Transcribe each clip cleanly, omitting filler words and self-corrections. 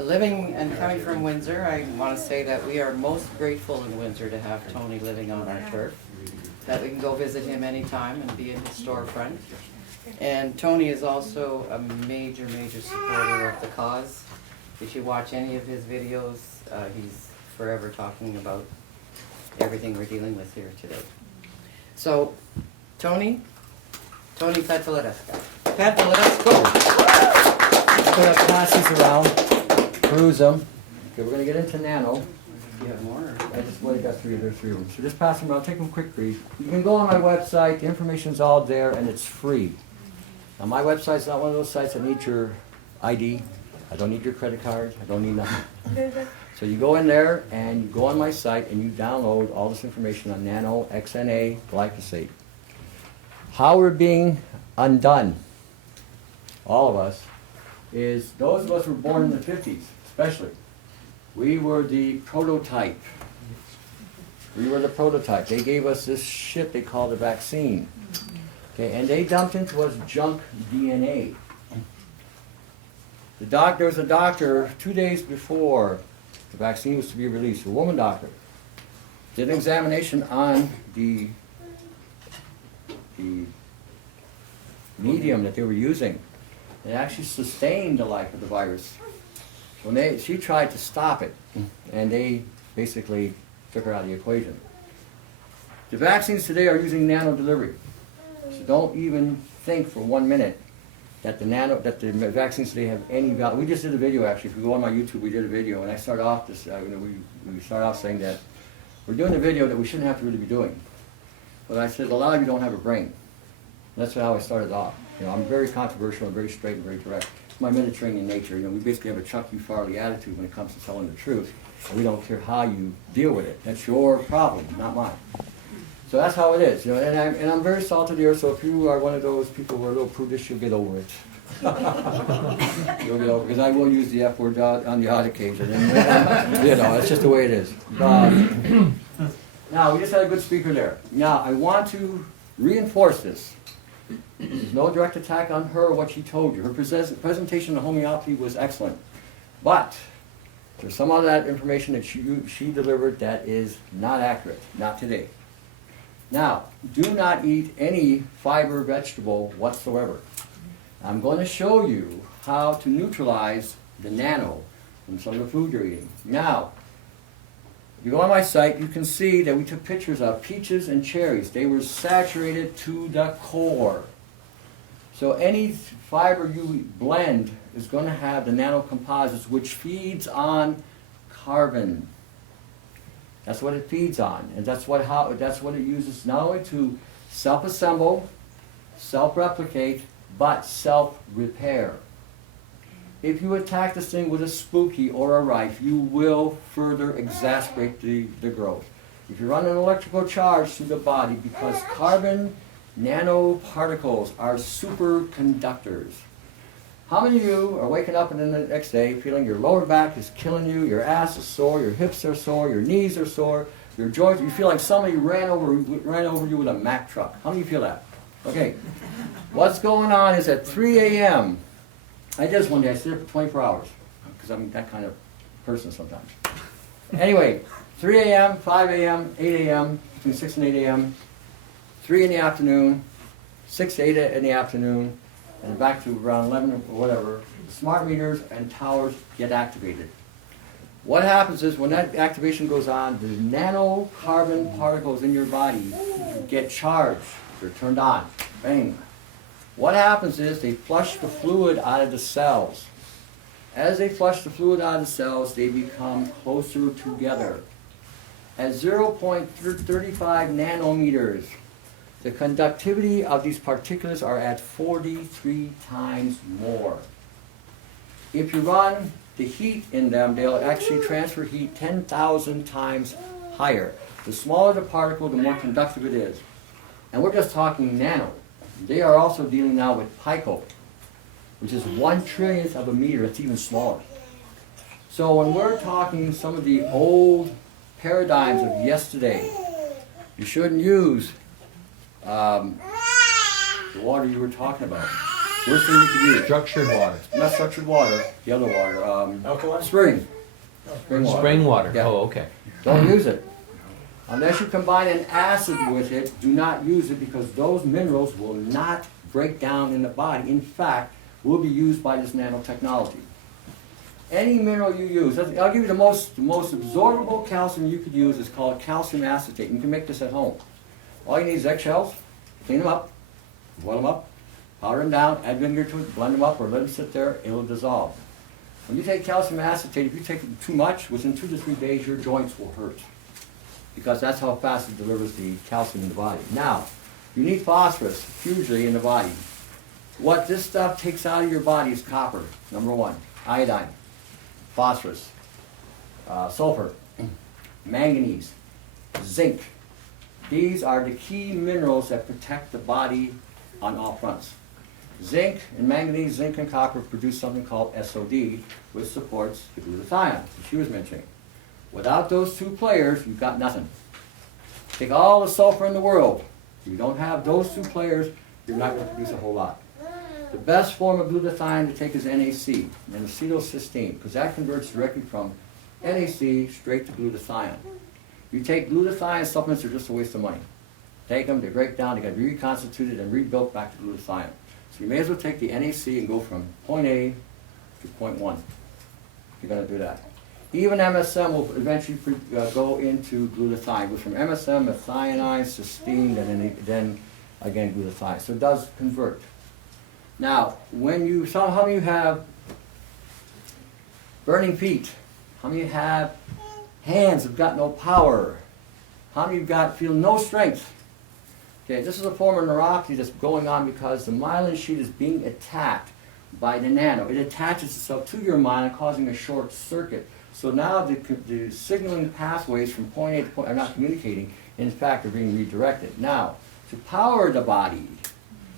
Living and coming from Windsor, I want to say that we are most grateful in Windsor to have Tony living on our turf, that we can go visit him anytime and be in his storefront. And Tony is also a major, major supporter of the cause. If you watch any of his videos, he's forever talking about everything we're dealing with here today. So, Tony Pantelleresco. I'm going to pass these around, cruise them. Okay, we're going to get into nano. Do you have more? I just got there's three of them. So just pass them around, take them quick brief. You can go on my website, the information's all there, and it's free. Now my website's not one of those sites that need your ID. I don't need your credit card. I don't need nothing. So you go in there and you go on my site and you download all this information on nano, XNA, glyphosate. How we're being undone, all of us, is those of us who were born in the 50s, especially. We were the prototype. We were the prototype. They gave us this shit they called a vaccine. Okay, and they dumped into us junk DNA. There was a doctor 2 days before the vaccine was to be released, a woman doctor, did an examination on the medium that they were using. It actually sustained the life of the virus. She tried to stop it, and they basically took her out of the equation. The vaccines today are using nano delivery. So don't even think for 1 minute that the vaccines today have any value. We just did a video actually. If you go on my YouTube, we did a video, and I start off this. We start off saying that we're doing a video that we shouldn't have to really be doing. But I said a lot of you don't have a brain. That's how I started off. I'm very controversial and very straight and very direct. It's my Mediterranean nature. We basically have a Chuck U. Farley attitude when it comes to telling the truth. And we don't care how you deal with it. That's your problem, not mine. So that's how it is. And I'm very salt of the earth. So if you are one of those people who are a little prudish, you'll get over it. You'll get over it, because I will use the F word on the odd occasion. And, that's just the way it is. Now we just had a good speaker there. Now I want to reinforce this. There's no direct attack on her or what she told you. Her presentation of homeopathy was excellent. But there's some of that information that she delivered that is not accurate, not today. Now, do not eat any fiber vegetable whatsoever. I'm going to show you how to neutralize the nano from some of the food you're eating. Now, if you go on my site, you can see that we took pictures of peaches and cherries. They were saturated to the core. So any fiber you blend is going to have the nanocomposites, which feeds on carbon. That's what it feeds on, and that's what it uses not only to self-assemble, self-replicate, but self-repair. If you attack this thing with a spooky or a rife, you will further exacerbate the growth. If you run an electrical charge through the body, because carbon nanoparticles are superconductors. How many of you are waking up and then the next day feeling your lower back is killing you, your ass is sore, your hips are sore, your knees are sore, your joints, you feel like somebody ran over you with a Mack truck. How many of you feel that? Okay. What's going on is at 3 a.m., I did this one day. I stayed up for 24 hours because I'm that kind of person sometimes. Anyway, 3 a.m., 5 a.m., 8 a.m., between 6 and 8 a.m., 3 in the afternoon, 6 to 8 in the afternoon, and back to around 11 or whatever, the smart meters and towers get activated. What happens is when that activation goes on, the nanocarbon particles in your body get charged. They're turned on. Bang. What happens is they flush the fluid out of the cells. As they flush the fluid out of the cells, they become closer together. At 0.35 nanometers, the conductivity of these particles are at 43 times more. If you run the heat in them, they'll actually transfer heat 10,000 times higher. The smaller the particle, the more conductive it is. And we're just talking nano. They are also dealing now with pico, which is 1/trillionth of a meter. It's even smaller. So when we're talking some of the old paradigms of yesterday, you shouldn't use the water you were talking about. Worst thing you can use. Structured water. Not structured water, the other water, Alkaline? spring. Spring water. Spring water. Yeah. Oh, okay. Don't use it. Unless you combine an acid with it, do not use it because those minerals will not break down in the body. In fact, will be used by this nanotechnology. Any mineral you use, I'll give you the most absorbable calcium you could use is called calcium acetate. You can make this at home. All you need is eggshells, clean them up, boil them up, powder them down, add vinegar to it, blend them up, or let them sit there, it'll dissolve. When you take calcium acetate, if you take it too much, within 2 to 3 days your joints will hurt. Because that's how fast it delivers the calcium in the body. Now, you need phosphorus hugely in the body. What this stuff takes out of your body is copper, number 1, iodine, phosphorus, sulfur, manganese, zinc. These are the key minerals that protect the body on all fronts. Zinc and manganese, zinc and copper produce something called SOD, which supports the glutathione, which she was mentioning. Without those two players, you've got nothing. Take all the sulfur in the world. If you don't have those two players, you're not going to produce a whole lot. The best form of glutathione to take is NAC, N-acetylcysteine, because that converts directly from NAC straight to glutathione. You take glutathione supplements, they're just a waste of money. Take them, they break down, they get reconstituted and rebuilt back to glutathione. So you may as well take the NAC and go from point A to point 1. You're going to do that. Even MSM will eventually go into glutathione. Go from MSM, methionine, cysteine, and then again glutathione. So it does convert. Now, when you, how many of you have burning feet? How many of you have hands that have got no power? How many of you feel no strength? Okay, this is a form of neuropathy that's going on because the myelin sheet is being attacked by the nano. It attaches itself to your myelin, causing a short circuit. So now the signaling pathways from point A to point are not communicating. In fact, are being redirected. Now, to power the body,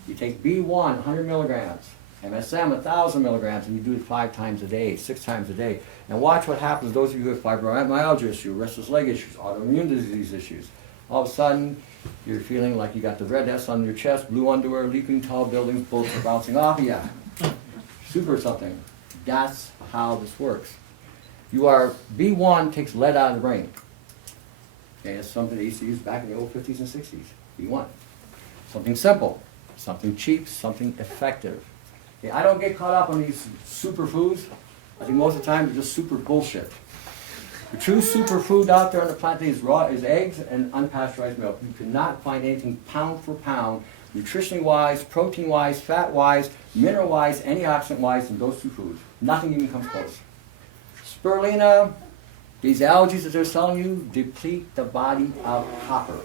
you take B1, 100 milligrams, MSM, 1,000 milligrams, and you do it 5 times a day, 6 times a day. And watch what happens to those of you who have fibromyalgia issues, restless leg issues, autoimmune disease issues. All of a sudden, you're feeling like you got the red S on your chest, blue underwear, leaping tall buildings, bullets are bouncing off of you. Super something. That's how this works. B1 takes lead out of the brain. Okay, it's something they used to use back in the old 50s and 60s. B1. Something simple, something cheap, something effective. Okay, I don't get caught up on these superfoods. I think most of the time they're just super bullshit. The true superfood out there on the planet is eggs and unpasteurized milk. You cannot find anything pound for pound, nutritionally wise, protein wise, fat wise, mineral wise, antioxidant wise than those two foods. Nothing even comes close. Spirulina, these algae that they're selling you, deplete the body of copper.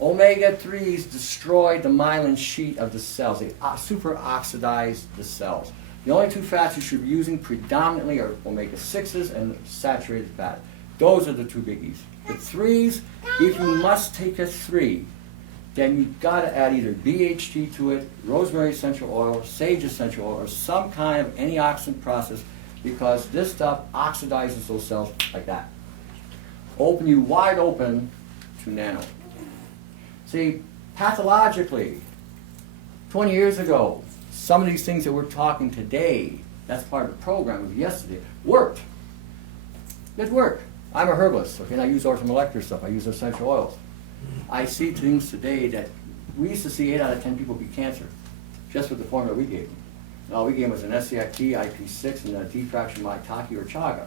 Omega-3s destroy the myelin sheet of the cells. They superoxidize the cells. The only 2 fats you should be using predominantly are omega-6s and saturated fat. Those are the 2 biggies. The 3s, if you must take a 3, then you've got to add either BHT to it, rosemary essential oil, sage essential oil, or some kind of antioxidant process, because this stuff oxidizes those cells like that. Open you wide open to nano. See, pathologically, 20 years ago, some of these things that we're talking today, that's part of the program of yesterday, worked. It worked. I'm a herbalist, okay, and I use orthomolecular stuff. I use essential oils. I see things today that we used to see 8 out of 10 people beat cancer, just with the formula we gave them. And all we gave them was an SCIT, IP6, and a diffraction maitake or chaga.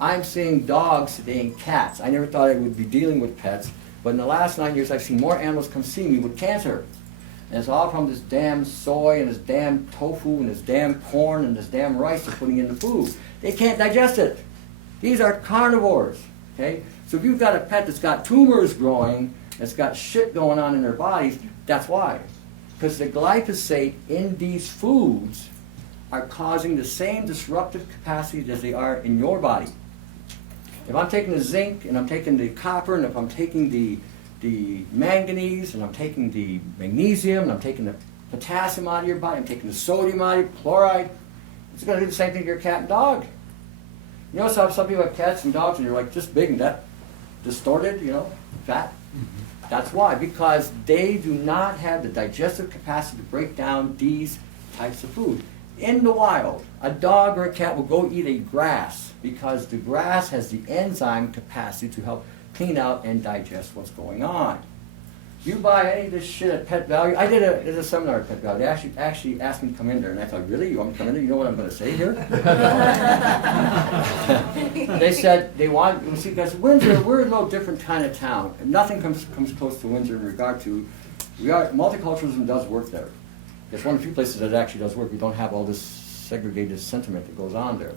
I'm seeing dogs today and cats. I never thought I would be dealing with pets, but in the last 9 years I've seen more animals come see me with cancer. And it's all from this damn soy and this damn tofu and this damn corn and this damn rice they're putting in the food. They can't digest it. These are carnivores, okay? So if you've got a pet that's got tumors growing, that's got shit going on in their bodies, that's why. Because the glyphosate in these foods are causing the same disruptive capacity as they are in your body. If I'm taking the zinc and I'm taking the copper and if I'm taking the manganese and I'm taking the magnesium and I'm taking the potassium out of your body, I'm taking the sodium out of your chloride, it's going to do the same thing to your cat and dog. You notice how some people have cats and dogs and they're like this big and that distorted, you know, fat? That's why, because they do not have the digestive capacity to break down these types of food. In the wild, a dog or a cat will go eat a grass because the grass has the enzyme capacity to help clean out and digest what's going on. You buy any of this shit at Pet Value. I did a seminar at Pet Value. They actually asked me to come in there, and I thought, really? You want me to come in there? You know what I'm going to say here? They said they want, you see, because Windsor, we're a little different kind of town. Nothing comes close to Windsor in regard to, multiculturalism does work there. It's one of the few places that actually does work. We don't have all this segregated sentiment that goes on there.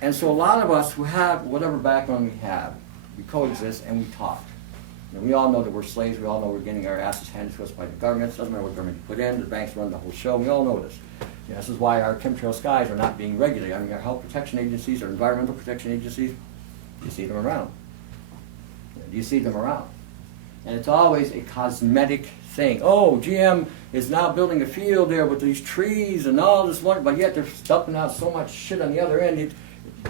And so a lot of us who have whatever background we have, we coexist and we talk. And we all know that we're slaves. We all know we're getting our asses handed to us by the governments. Doesn't matter what government you put in. The banks run the whole show. We all know this. This is why our chemtrail skies are not being regulated. I mean, our health protection agencies, our environmental protection agencies, you see them around. You see them around. And it's always a cosmetic thing. Oh, GM is now building a field there with these trees and all this wonderful, but yet they're dumping out so much shit on the other end.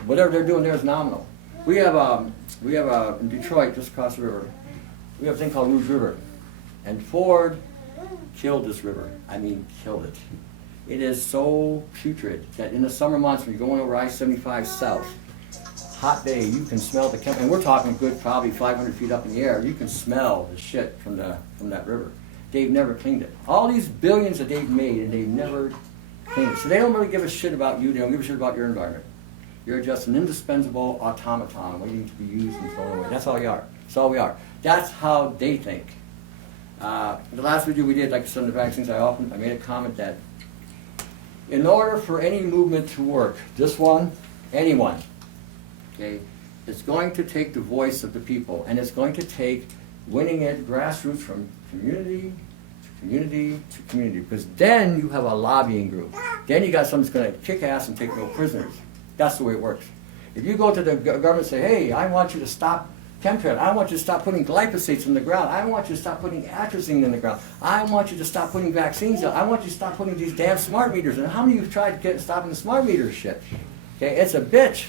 Whatever they're doing there is nominal. We have in Detroit, just across the river, we have a thing called Rouge River. And Ford killed this river. I mean, killed it. It is so putrid that in the summer months when you're going over I-75 south, hot day, you can smell the chemical, and we're talking good probably 500 feet up in the air, you can smell the shit from that river. They've never cleaned it. All these billions that they've made, and they've never cleaned it. So they don't really give a shit about you, they don't give a shit about your environment. You're just an indispensable automaton waiting to be used and thrown away. That's all you are. That's all we are. That's how they think. The last video we did, like I said, on the vaccines, I made a comment that in order for any movement to work, this one, anyone, okay, it's going to take the voice of the people, and it's going to take winning it grassroots from community to community to community, because then you have a lobbying group. Then you got someone that's going to kick ass and take no prisoners. That's the way it works. If you go to the government and say, hey, I want you to stop chemtrails, I want you to stop putting glyphosates in the ground, I want you to stop putting atrazine in the ground, I want you to stop putting vaccines in, I want you to stop putting these damn smart meters in. And how many of you have tried to get stopping the smart meter shit? Okay, it's a bitch.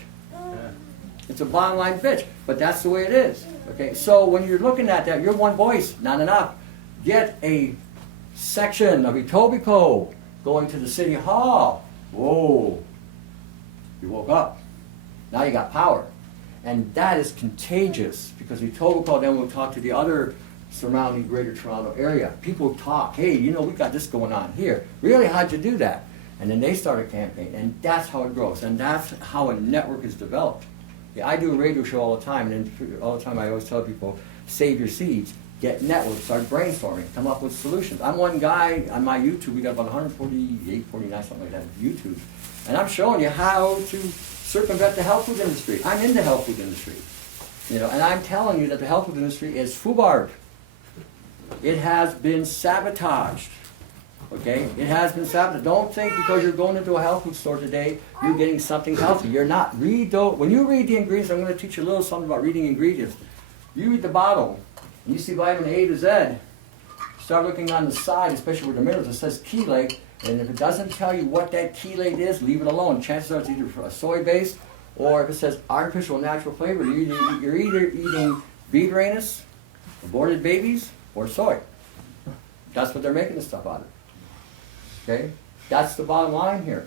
It's a bottom line bitch, but that's the way it is. Okay, so when you're looking at that, you're one voice, not enough. Get a section of Etobicoke going to the city hall. Whoa, you woke up. Now you got power. And that is contagious because Etobicoke then will talk to the other surrounding greater Toronto area. People talk, hey, you know, we got this going on here. Really, how'd you do that? And then they start a campaign, and that's how it grows, and that's how a network is developed. Yeah, I do a radio show all the time, and all the time I always tell people, save your seeds, get networks, start brainstorming, come up with solutions. I'm one guy on my YouTube, we got about 148, 49, something like that, YouTube, and I'm showing you how to circumvent the health food industry. I'm in the health food industry, you know, and I'm telling you that the health food industry is FUBARD. It has been sabotaged. Okay, it has been sabotaged. Don't think because you're going into a health food store today, you're getting something healthy. You're not. When you read the ingredients, I'm going to teach you a little something about reading ingredients. You read the bottle, and you see vitamin A to Z. Start looking on the side, especially with the minerals. It says chelate, and if it doesn't tell you what that chelate is, leave it alone. Chances are it's either a soy base, or if it says artificial natural flavor, you're either eating beef Uranus, aborted babies, or soy. That's what they're making this stuff out of. Okay, that's the bottom line here.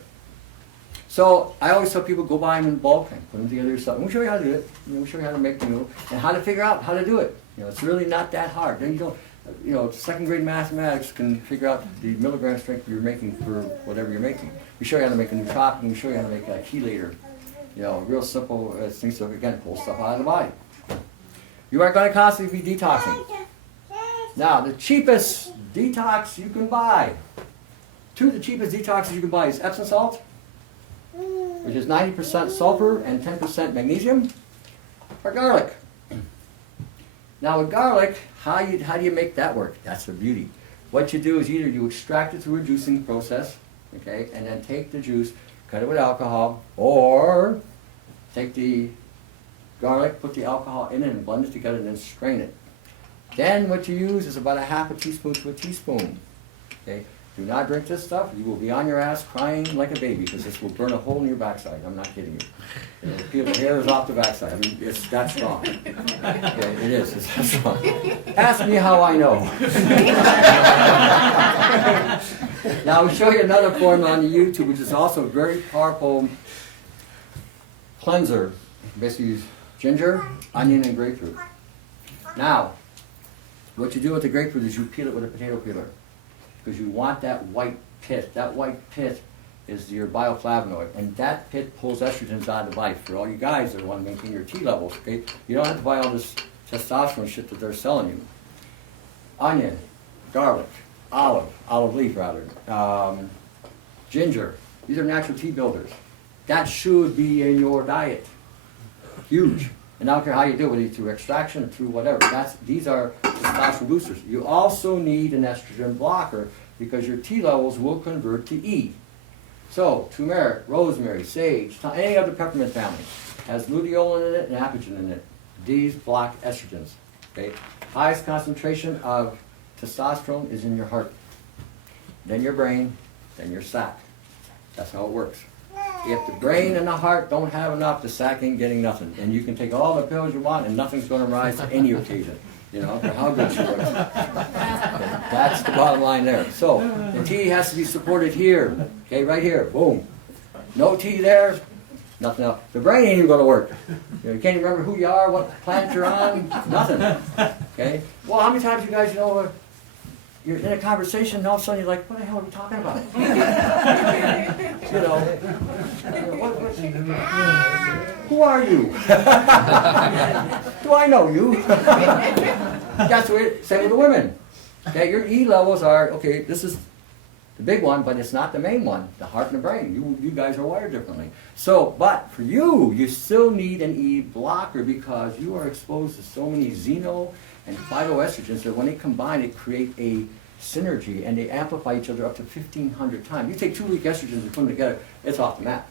So I always tell people go buy them in bulk and put them together yourself. And we'll show you how to do it. You know, we'll show you how to make the noodle and how to figure out how to do it. You know, it's really not that hard. Then you don't. You know, second grade mathematics can figure out the milligram strength you're making for whatever you're making. We show you how to make a nootropic. We show you how to make a chelator. You know, real simple things. So again, pull stuff out of the body. You aren't going to constantly be detoxing. Now, the cheapest detox you can buy. Two of the cheapest detoxes you can buy is Epsom salt, which is 90% sulfur and 10% magnesium, or garlic. Now with garlic, how do you make that work? That's the beauty. What you do is either you extract it through a juicing process, okay, and then take the juice, cut it with alcohol, or take the garlic, put the alcohol in it and blend it together and then strain it. Then what you use is about a half a teaspoon to a teaspoon, okay? Do not drink this stuff. You will be on your ass crying like a baby because this will burn a hole in your backside. I'm not kidding you. It'll peel the hairs off the backside. I mean, it's that strong. Okay, it is. It's that strong. Ask me how I know. Now, I'll show you another form on YouTube, which is also a very powerful cleanser. Basically, use ginger, onion, and grapefruit. Now, what you do with the grapefruit is you peel it with a potato peeler. Because you want that white pit. That white pit is your bioflavonoid, and that pit pulls estrogens out of the body. For all you guys that want to maintain your T levels, okay? You don't have to buy all this testosterone shit that they're selling you. Onion, garlic, olive leaf rather, ginger. These are natural T builders. That should be in your diet. Huge. And I don't care how you do it, whether through extraction or through whatever. These are testosterone boosters. You also need an estrogen blocker because your T levels will convert to E. So, turmeric, rosemary, sage, any other peppermint family has luteolin in it and apigenin in it. These block estrogens. Okay? Highest concentration of testosterone is in your heart, then your brain, then your sac. That's how it works. If the brain and the heart don't have enough, the sac ain't getting nothing. And you can take all the pills you want and nothing's going to rise to any occasion. You know, for how good she looks. Okay, that's the bottom line there. So, the T has to be supported here. Okay, right here. Boom. No T there, nothing else. The brain ain't even going to work. You can't even remember who you are, what planet you're on, nothing. Okay? Well, how many times you guys, you're in a conversation and all of a sudden you're like, what the hell are we talking about? Who are you? Do I know you? That's the way, same with the women. Okay, your E levels are, okay, this is the big one, but it's not the main one, the heart and the brain. You guys are wired differently. So, but for you still need an E blocker because you are exposed to so many xeno and phytoestrogens that when they combine, it create a synergy and they amplify each other up to 1,500 times. You take 2 weak estrogens and put them together, it's off the map.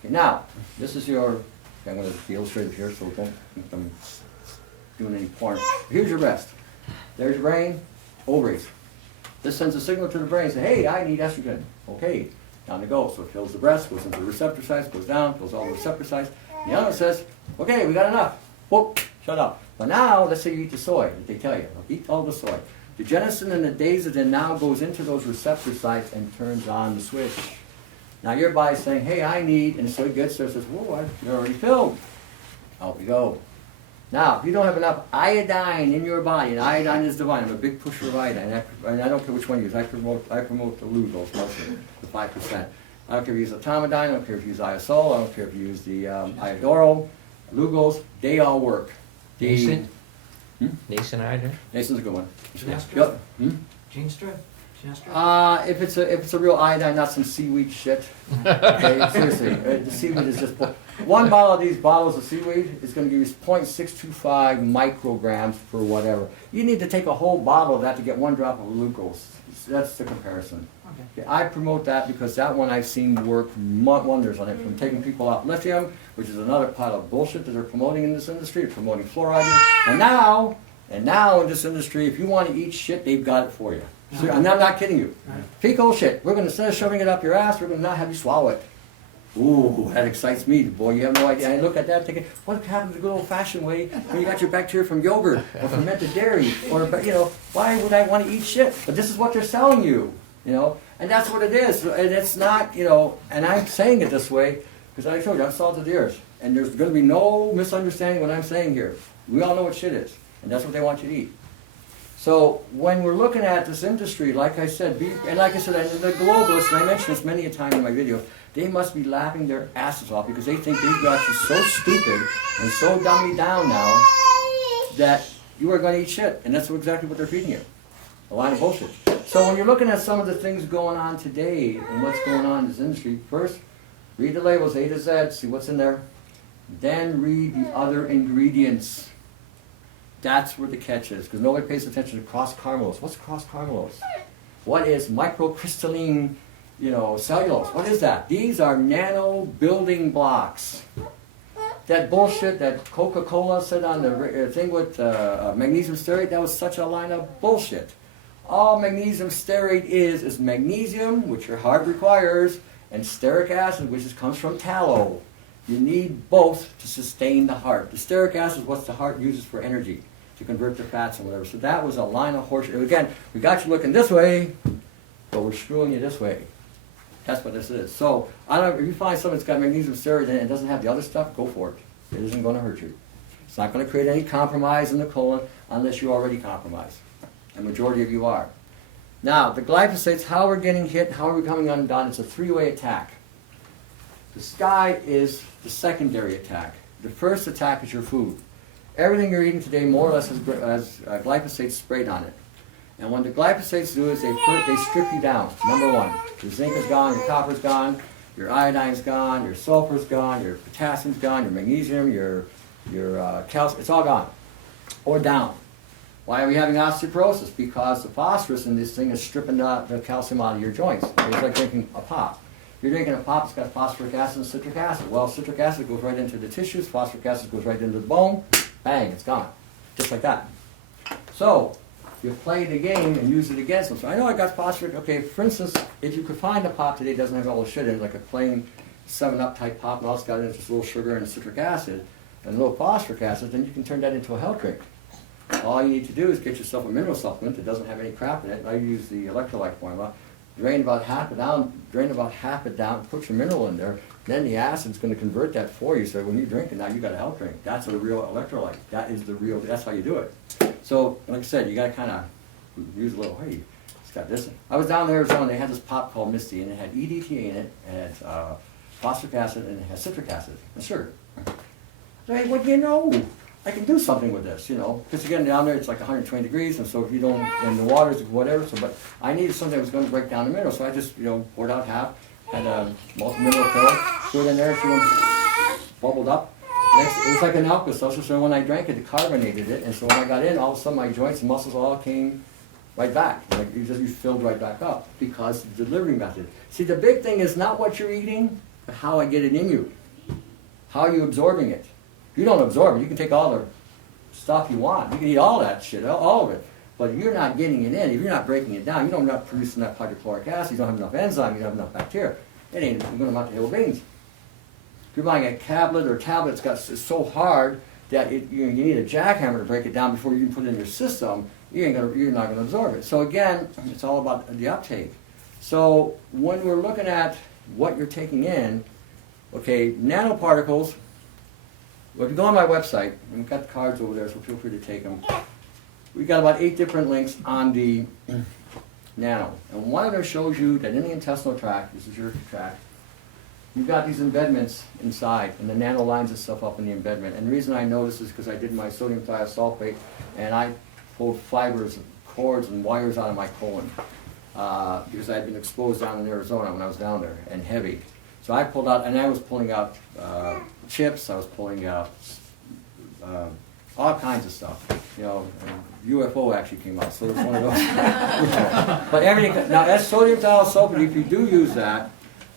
Okay, now, this is your, okay, I'm going to be illustrative here so don't think I'm doing any porn. Here's your breast. There's your brain, ovaries. This sends a signal to the brain, say, hey, I need estrogen. Okay, down to go. So it fills the breast, goes into the receptor sites, goes down, fills all the receptor sites. And the other one says, okay, we got enough. Whoop, shut up. But now, let's say you eat the soy, that they tell you. Eat all the soy. The genesin and the daisodin now goes into those receptor sites and turns on the switch. Now your body's saying, hey, I need, and so it gets there and says, whoa, you're already filled. Out we go. Now, if you don't have enough iodine in your body, and iodine is divine, I'm a big pusher of iodine, and I don't care which one you use. I promote the Lugos mostly, the 5%. I don't care if you use etomidine, I don't care if you use iosol, I don't care if you use the iodoro, Lugos, they all work. Nascent? Nascent iodine? Nascent's a good one. Ginestra? Yep. Ginestra? If it's a real iodine, not some seaweed shit. Okay, seriously, the seaweed is just one bottle of these bottles of seaweed is going to give you 0.625 micrograms per whatever. You need to take a whole bottle of that to get 1 drop of glucose. That's the comparison. Okay, I promote that because that one I've seen work wonders on it, from taking people off lithium, which is another pile of bullshit that they're promoting in this industry, they're promoting fluoride. And now in this industry, if you want to eat shit, they've got it for you. So, and I'm not kidding you. Fecal shit. We're going to, instead of shoving it up your ass, we're going to not have you swallow it. Ooh, that excites me, boy. You have no idea. I look at that thinking, what happened to the good old-fashioned way when you got your bacteria from yogurt or fermented dairy? Or, why would I want to eat shit? But this is what they're selling you, And that's what it is. And it's not, and I'm saying it this way because I told you, I'm salt of the earth. And there's going to be no misunderstanding what I'm saying here. We all know what shit is. And that's what they want you to eat. So when we're looking at this industry, like I said, the globalists, and I mentioned this many a time in my videos, they must be laughing their asses off because they think they've got you so stupid and so dummied down now that you are going to eat shit. And that's exactly what they're feeding you. A line of bullshit. So when you're looking at some of the things going on today and what's going on in this industry, first, read the labels A to Z, see what's in there. Then read the other ingredients. That's where the catch is, because nobody pays attention to cross-carbamylose. What's cross-carbamylose? What is microcrystalline, cellulose? What is that? These are nano building blocks. That bullshit that Coca-Cola said on the thing with magnesium stearate, that was such a line of bullshit. All magnesium stearate is magnesium, which your heart requires, and stearic acid, which comes from tallow. You need both to sustain the heart. The stearic acid is what the heart uses for energy, to convert to fats and whatever. So that was a line of horse. Again, we got you looking this way, but we're screwing you this way. That's what this is. So if you find something that's got magnesium stearate in it and doesn't have the other stuff, go for it. It isn't going to hurt you. It's not going to create any compromise in the colon unless you're already compromised. The majority of you are. Now, the glyphosates, how we're getting hit, how are we coming undone, it's a three-way attack. The sky is the secondary attack. The first attack is your food. Everything you're eating today more or less has glyphosate sprayed on it. And what the glyphosates do is they strip you down. Number one, your zinc is gone, your copper's gone, your iodine's gone, your sulfur's gone, your potassium's gone, your magnesium, your calcium, it's all gone. Or down. Why are we having osteoporosis? Because the phosphorus in this thing is stripping the calcium out of your joints. It's like drinking a pop. You're drinking a pop, it's got phosphoric acid and citric acid. Well, citric acid goes right into the tissues, phosphoric acid goes right into the bone, bang, it's gone. Just like that. So, you play the game and use it against them. So I know I got phosphoric, okay, for instance, if you could find a pop today that doesn't have all the shit in it, like a plain 7-Up type pop, and all it's got in it is just a little sugar and citric acid, and a little phosphoric acid, then you can turn that into a health drink. All you need to do is get yourself a mineral supplement that doesn't have any crap in it. I use the electrolyte formula. Drain about half it down, put your mineral in there, then the acid's going to convert that for you. So when you drink it, now you got a health drink. That's a real electrolyte. That is the real, that's how you do it. So, like I said, you got to kind of use a little, hey, it's got this. I was down in Arizona, they had this pop called Misty, and it had EDTA in it, it had phosphoric acid, and it had citric acid and sugar. So, hey, what do you know? I can do something with this, you know, because again, down there it's like 120 degrees, and so if you don't, and the water's whatever, so, but I needed something that was going to break down the mineral, so I just, poured out half, had a multi-mineral pill, threw it in there, bubbled up. Next, it was like an Alka-Seltzer, so when I drank it, it carbonated it, and so when I got in, all of a sudden my joints and muscles all came right back, like you filled right back up, because of the delivery method. See, the big thing is not what you're eating, but how I get it in you. How are you absorbing it? You don't absorb it. You can take all the stuff you want. You can eat all that shit, all of it. But you're not getting it in. If you're not breaking it down, you don't not produce enough hydrochloric acid, you don't have enough enzyme, you don't have enough bacteria. It ain't going to amount to hill beans. If you're buying a tablet or a tablet it's so hard that you need a jackhammer to break it down before you can put it in your system, you're not going to absorb it. So again, it's all about the uptake. So when we're looking at what you're taking in, okay, nanoparticles. Well, if you go on my website, and we've got the cards over there, so feel free to take them. We've got about 8 different links on the nano. And one of them shows you that in the intestinal tract, this is your tract, you've got these embedments inside, and the nano lines itself up in the embedment. And the reason I know this is because I did my sodium thiosulfate, and I pulled fibers, cords, and wires out of my colon because I had been exposed down in Arizona when I was down there, and heavy. So I pulled out, and I was pulling out chips, I was pulling out all kinds of stuff. UFO actually came out, so it was one of those. But everything, now that's sodium thiosulfate. If you do use that,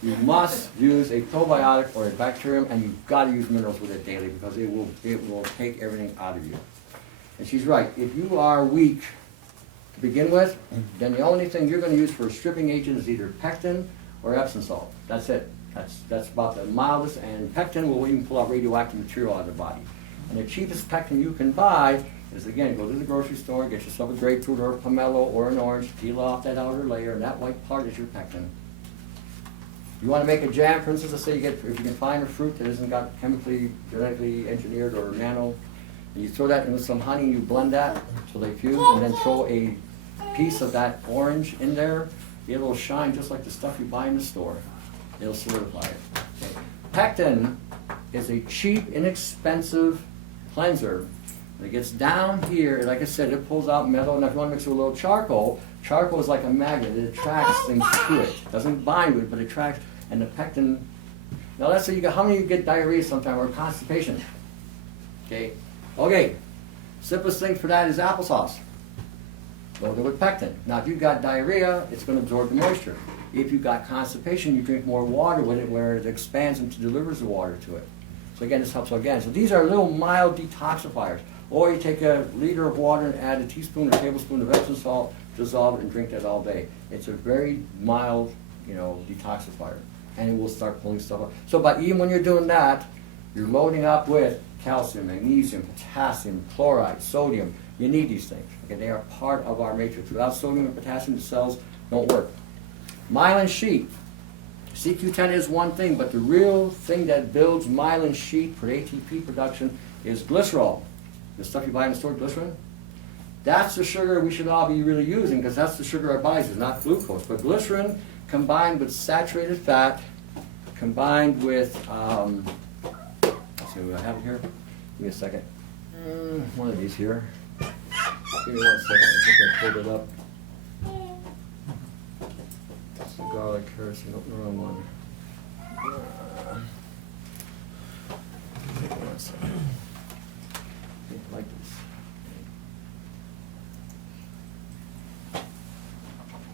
you must use a probiotic or a bacterium, and you've got to use minerals with it daily because it will take everything out of you. And she's right. If you are weak to begin with, then the only thing you're going to use for a stripping agent is either pectin or Epsom salt. That's it. That's about the mildest, and pectin will even pull out radioactive material out of the body. And the cheapest pectin you can buy is, again, go to the grocery store, get yourself a grapefruit or a pomelo or an orange, peel off that outer layer, and that white part is your pectin. You want to make a jam, for instance, let's say if you can find a fruit that isn't got chemically, genetically engineered or nano, and you throw that into some honey, you blend that until they fuse, and then throw a piece of that orange in there, it will shine just like the stuff you buy in the store. It'll solidify it. Okay. Pectin is a cheap, inexpensive cleanser. When it gets down here, like I said, it pulls out metal, and if you want to mix it with a little charcoal is like a magnet. It attracts things to it. It doesn't bind with it, but it attracts, and the pectin. Now let's say how many of you get diarrhea sometime or constipation? Okay. Simplest thing for that is applesauce. Load it with pectin. Now if you've got diarrhea, it's going to absorb the moisture. If you've got constipation, you drink more water with it where it expands and delivers the water to it. So again, this helps again. So these are little mild detoxifiers. Or you take a liter of water and add a teaspoon or tablespoon of Epsom salt, dissolve it and drink that all day. It's a very mild, detoxifier, and it will start pulling stuff up. So, but even when you're doing that, you're loading up with calcium, magnesium, potassium, chloride, sodium. You need these things. Okay, they are part of our matrix. Without sodium and potassium, the cells don't work. Myelin sheet. CQ10 is one thing, but the real thing that builds myelin sheet for ATP production is glycerol. The stuff you buy in the store, glycerin. That's the sugar we should all be really using, because that's the sugar our bodies use, not glucose. But glycerin combined with saturated fat, combined with, let's see what I have it here. Give me a second. One of these here. Give me 1 second. I think I pulled it up. That's the garlic kerosene. Nope, the wrong one. Give me 1 second. Like this.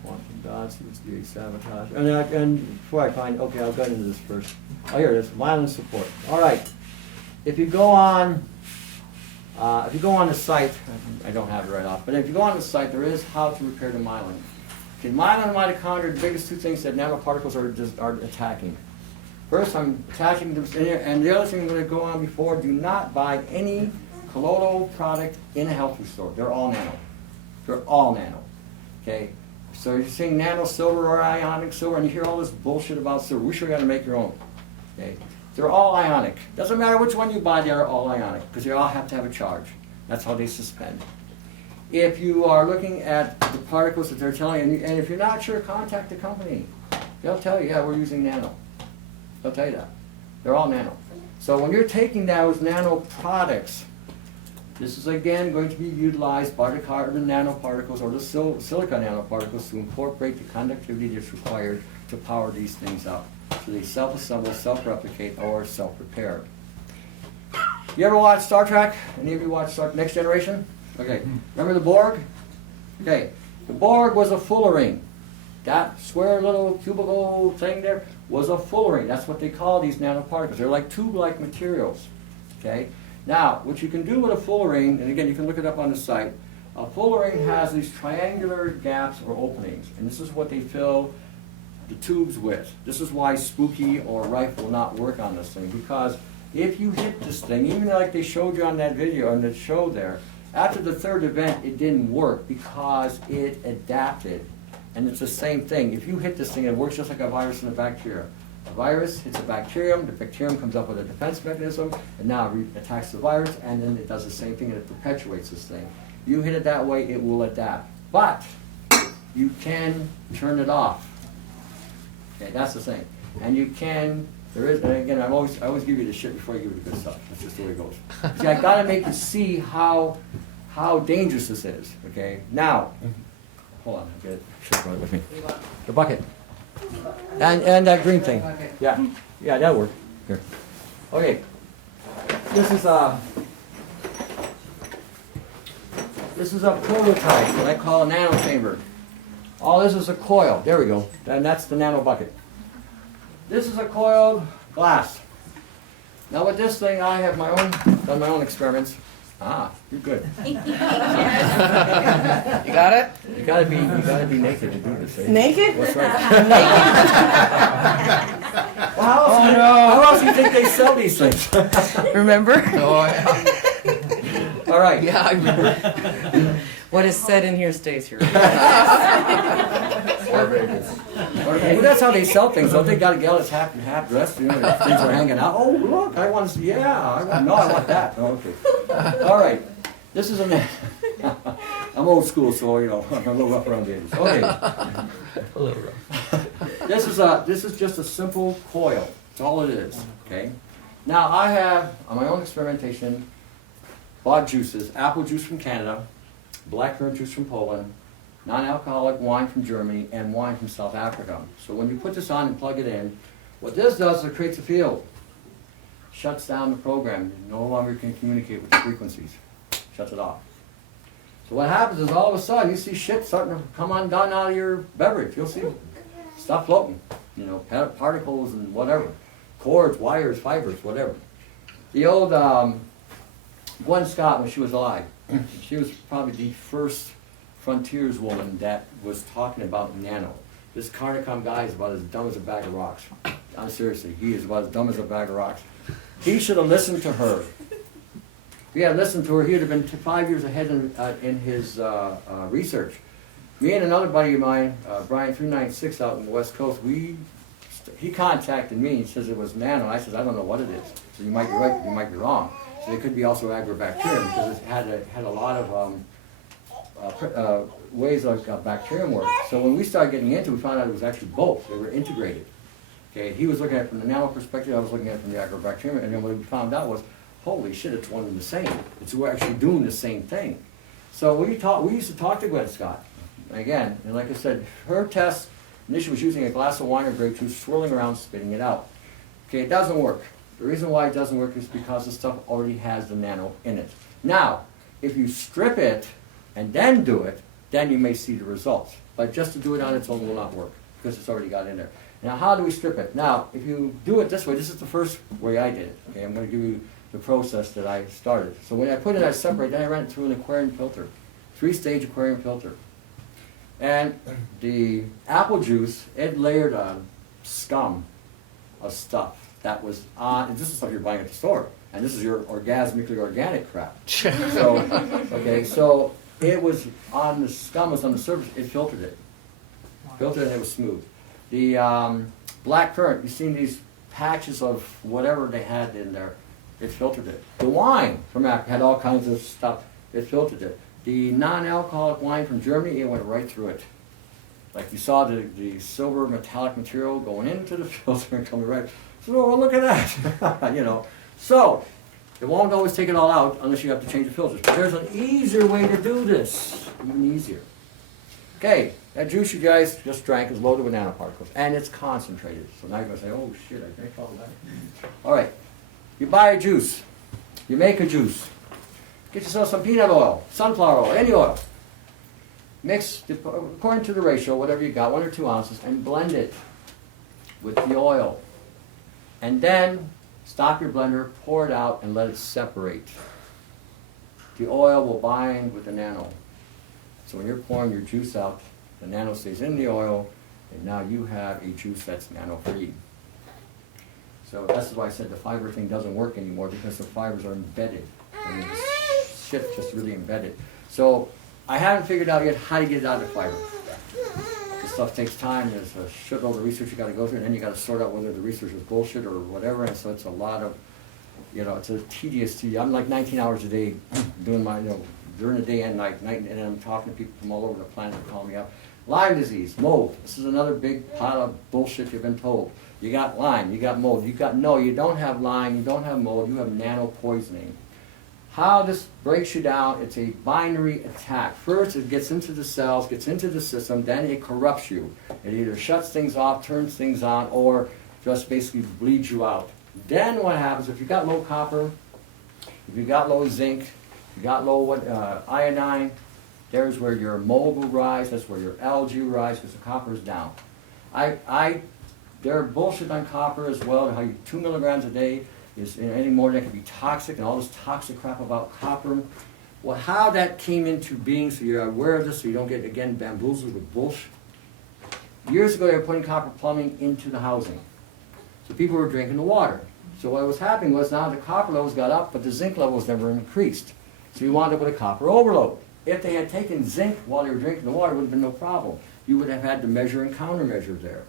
Quantum dots, USDA sabotage. And before I find, okay, I'll get into this first. Oh, here it is, myelin support. All right. If you go on the site, I don't have it right off, but if you go on the site, there is how to repair the myelin. Okay, myelin and mitochondria are the biggest two things that nanoparticles are attacking. First, I'm attaching them, and the other thing I'm going to go on before, do not buy any colloidal product in a health food store. They're all nano. They're all nano. Okay? So you're seeing nano silver or ionic silver, and you hear all this bullshit about silver. We sure got to make your own. Okay? They're all ionic. Doesn't matter which one you buy, they're all ionic, because they all have to have a charge. That's how they suspend. If you are looking at the particles that they're telling you, and if you're not sure, contact the company. They'll tell you, yeah, we're using nano. They'll tell you that. They're all nano. So when you're taking those nano products, this is again going to be utilized by the carbon nanoparticles or the silica nanoparticles to incorporate the conductivity that's required to power these things up. So they self-assemble, self-replicate, or self-repair. You ever watch Star Trek? Any of you watch Next Generation? Okay. Remember the Borg? Okay. The Borg was a fullerene. That square little cubicle thing there was a fullerene. That's what they call these nanoparticles. They're like tube-like materials. Okay. Now, what you can do with a fullerene, and again, you can look it up on the site, a fullerene has these triangular gaps or openings, and this is what they fill the tubes with. This is why Spooky or Rifle will not work on this thing, because if you hit this thing, even like they showed you on that video, on the show there, after the third event, it didn't work because it adapted. And it's the same thing. If you hit this thing, it works just like a virus and a bacteria. A virus hits a bacterium, the bacterium comes up with a defense mechanism, and now it attacks the virus, and then it does the same thing, and it perpetuates this thing. You hit it that way, it will adapt. But you can turn it off. Okay, that's the thing. And you can, there is, and again, I always give you the shit before I give you the good stuff. That's just the way it goes. See, I gotta make you see how dangerous this is. Okay? Now, hold on, I'll get it. Should run it with me. The bucket. And that green thing. Yeah. Yeah, that'll work. Here. Okay. This is a prototype, what I call a nano chamber. All this is a coil. There we go. And that's the nano bucket. This is a coiled glass. Now with this thing, I have done my own experiments. Ah, you're good. You got it? You gotta be naked to do this. Eh? Naked? That's right. Well, how else do you think they sell these things? Remember? Oh, yeah. All right. Yeah, I remember. What is said in here stays here. Okay, well, that's how they sell things. Don't they got a gal that's half dressed, things are hanging out. Oh, look, I want to see, I want that. Oh, okay. All right, this is I'm old school, so, I'm a little rough around the edges. Okay. A little rough. This is just a simple coil. That's all it is, okay? Now, I have, on my own experimentation, bought juices, apple juice from Canada, blackcurrant juice from Poland, non-alcoholic wine from Germany, and wine from South Africa. So when you put this on and plug it in, what this does is it creates a field. Shuts down the program. You no longer can communicate with the frequencies. Shuts it off. So what happens is all of a sudden you see shit starting to come undone out of your beverage. You'll see stuff floating. Particles and whatever. Cords, wires, fibers, whatever. The old Gwen Scott, when she was alive, she was probably the first Frontiers woman that was talking about nano. This Carnicom guy is about as dumb as a bag of rocks. I'm seriously, he is about as dumb as a bag of rocks. He should have listened to her. If he had listened to her, he would have been 5 years ahead in his research. Me and another buddy of mine, Brian 396 out in the West Coast, he contacted me and says it was nano. I said, I don't know what it is. So you might be right, you might be wrong. So it could be also agrobacterium because it had a lot of ways like bacterium work. So when we started getting into it, we found out it was actually both. They were integrated. Okay, he was looking at it from the nano perspective, I was looking at it from the agrobacterium, and then what we found out was, holy shit, it's one and the same. We're actually doing the same thing. So we used to talk to Gwen Scott. Again, and like I said, her test initially was using a glass of wine or grape juice, swirling around, spitting it out. Okay, it doesn't work. The reason why it doesn't work is because the stuff already has the nano in it. Now, if you strip it and then do it, then you may see the results. But just to do it on its own will not work because it's already got in there. Now, how do we strip it? Now, if you do it this way, this is the first way I did it. Okay, I'm going to give you the process that I started. So when I put it, I separate, then I ran it through an aquarium filter, 3-stage aquarium filter. And the apple juice, it layered a scum of stuff that was on, and this is stuff you're buying at the store, and this is your orgasmically organic crap. So, okay, so it was on the scum was on the surface, it filtered it. Filtered it and it was smooth. The black currant, you've seen these patches of whatever they had in there, it filtered it. The wine from Africa had all kinds of stuff, it filtered it. The non-alcoholic wine from Germany, it went right through it. Like you saw the silver metallic material going into the filter and coming right. So, oh, look at that, you know. So, it won't always take it all out unless you have to change the filters. But there's an easier way to do this, even easier. Okay, that juice you guys just drank is loaded with nanoparticles, and it's concentrated. So now you're going to say, oh shit, I drank all that. All right, you buy a juice, you make a juice. Get yourself some peanut oil, sunflower oil, any oil. Mix, according to the ratio, whatever you got, 1 or 2 ounces, and blend it with the oil. And then stop your blender, pour it out, and let it separate. The oil will bind with the nano. So when you're pouring your juice out, the nano stays in the oil, and now you have a juice that's nano-free. So that's why I said the fiber thing doesn't work anymore, because the fibers are embedded. I mean, shit's just really embedded. So I haven't figured out yet how to get it out of the fiber. This stuff takes time. There's a shitload of research you got to go through, and then you got to sort out whether the research is bullshit or whatever. And so it's a lot of, it's a tedious. I'm like 19 hours a day doing my, during the day and night, and I'm talking to people from all over the planet who call me up. Lyme disease, mold. This is another big pile of bullshit you've been told. You got Lyme, you got mold. No, you don't have Lyme, you don't have mold, you have nano poisoning. How this breaks you down, it's a binary attack. First, it gets into the cells, gets into the system, then it corrupts you. It either shuts things off, turns things on, or just basically bleeds you out. Then what happens, if you've got low copper, if you've got low zinc, if you've got low iodine, there's where your mold will rise, that's where your algae will rise, because the copper is down. They're bullshit on copper as well, how you 2 milligrams a day is any more that can be toxic, and all this toxic crap about copper. Well, how that came into being, so you're aware of this, so you don't get, again, bamboozled with bullshit. Years ago, they were putting copper plumbing into the housing. So people were drinking the water. So what was happening was now the copper levels got up, but the zinc levels never increased. So you wound up with a copper overload. If they had taken zinc while they were drinking the water, it would have been no problem. You would have had to measure and countermeasure there.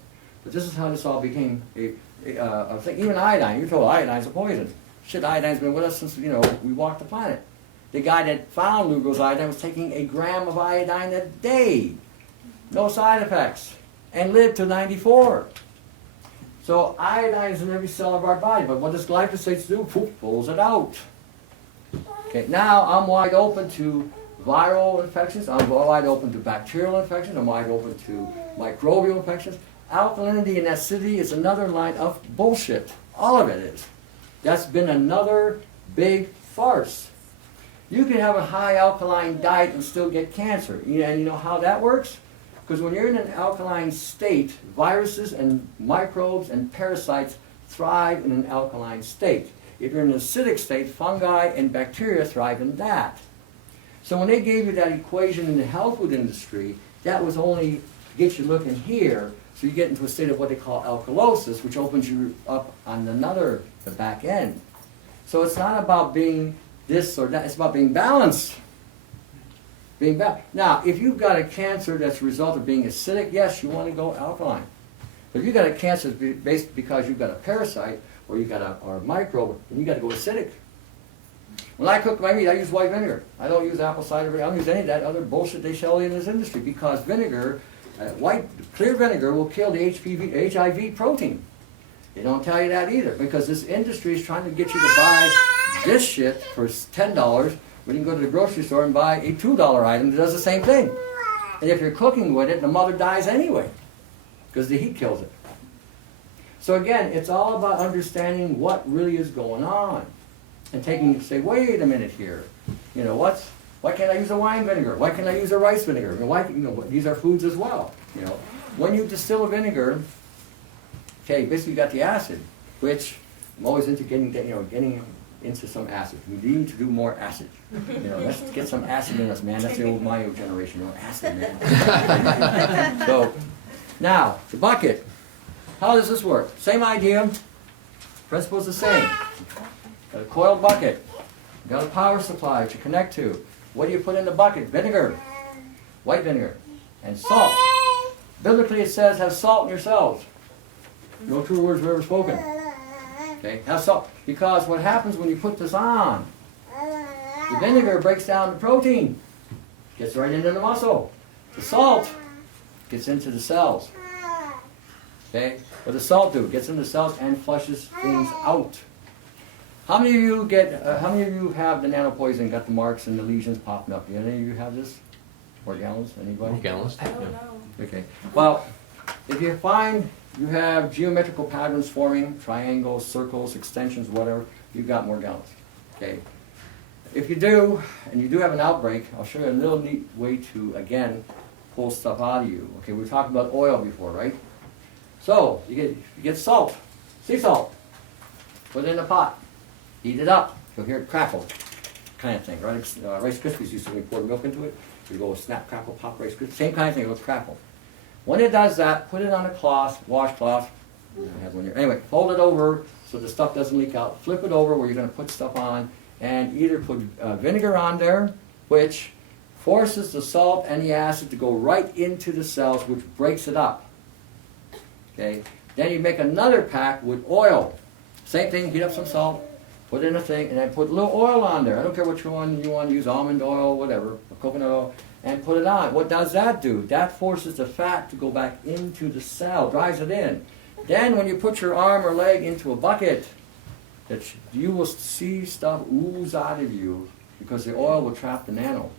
But this is how this all became a thing. Even iodine, you're told iodine's a poison. Shit, iodine's been with us since, we walked the planet. The guy that found Lugol's iodine was taking a gram of iodine a day. No side effects. And lived to 94. So iodine is in every cell of our body, but what does glyphosate do? Poof, pulls it out. Okay, now I'm wide open to viral infections, I'm wide open to bacterial infections, I'm wide open to microbial infections. Alkalinity and acidity is another line of bullshit. All of it is. That's been another big farce. You can have a high alkaline diet and still get cancer. And you know how that works? Because when you're in an alkaline state, viruses and microbes and parasites thrive in an alkaline state. If you're in an acidic state, fungi and bacteria thrive in that. So when they gave you that equation in the health food industry, that was only to get you looking here, so you get into a state of what they call alkalosis, which opens you up on the back end. So it's not about being this or that, it's about being balanced. Now, if you've got a cancer that's a result of being acidic, yes, you want to go alkaline. But if you've got a cancer based because you've got a parasite or you've got a microbe, then you've got to go acidic. When I cook my meat, I use white vinegar. I don't use apple cider vinegar. I don't use any of that other bullshit they sell in this industry, because vinegar, clear vinegar will kill the HIV protein. They don't tell you that either, because this industry is trying to get you to buy this shit for $10 when you can go to the grocery store and buy a $2 item that does the same thing. And if you're cooking with it, the mother dies anyway, because the heat kills it. So again, it's all about understanding what really is going on, and say, wait a minute here. You know, why can't I use a wine vinegar? Why can't I use a rice vinegar? These are foods as well. You know, when you distill a vinegar, okay, basically you got the acid, which I'm always into getting into some acid. We need to do more acid. You know, let's get some acid in us, man. That's the old Mayo generation. You know, acid, man. So, now, the bucket. How does this work? Same idea. Principle's the same. Got a coiled bucket. Got a power supply that you connect to. What do you put in the bucket? Vinegar. White vinegar. And salt. Biblically it says have salt in your cells. No true words were ever spoken. Okay, have salt. Because what happens when you put this on, the vinegar breaks down the protein. Gets right into the muscle. The salt gets into the cells. Okay? What does salt do? It gets into the cells and flushes things out. How many of you have the nanopoison, got the marks and the lesions popping up? Any of you have this? Morgellons? Anybody? Morgellons? I don't know. Okay. Well, if you find you have geometrical patterns forming, triangles, circles, extensions, whatever, you've got Morgellons. Okay. If you do, and you do have an outbreak, I'll show you a little neat way to, again, pull stuff out of you. Okay, we were talking about oil before, right? So, you get salt, sea salt, put it in a pot, heat it up, you'll hear it crackle, kind of thing, right? Rice Krispies used to, when you pour milk into it, you go snap, crackle, pop, Rice Krispies, same kind of thing, it'll crackle. When it does that, put it on a cloth, washcloth, anyway, fold it over so the stuff doesn't leak out, flip it over where you're going to put stuff on, and either put vinegar on there, which forces the salt and the acid to go right into the cells, which breaks it up. Okay. Then you make another pack with oil. Same thing, heat up some salt, put it in a thing, and then put a little oil on there. I don't care which one you want to use, almond oil, whatever, or coconut oil, and put it on. What does that do? That forces the fat to go back into the cell, dries it in. Then when you put your arm or leg into a bucket, you will see stuff ooze out of you because the oil will trap the nano.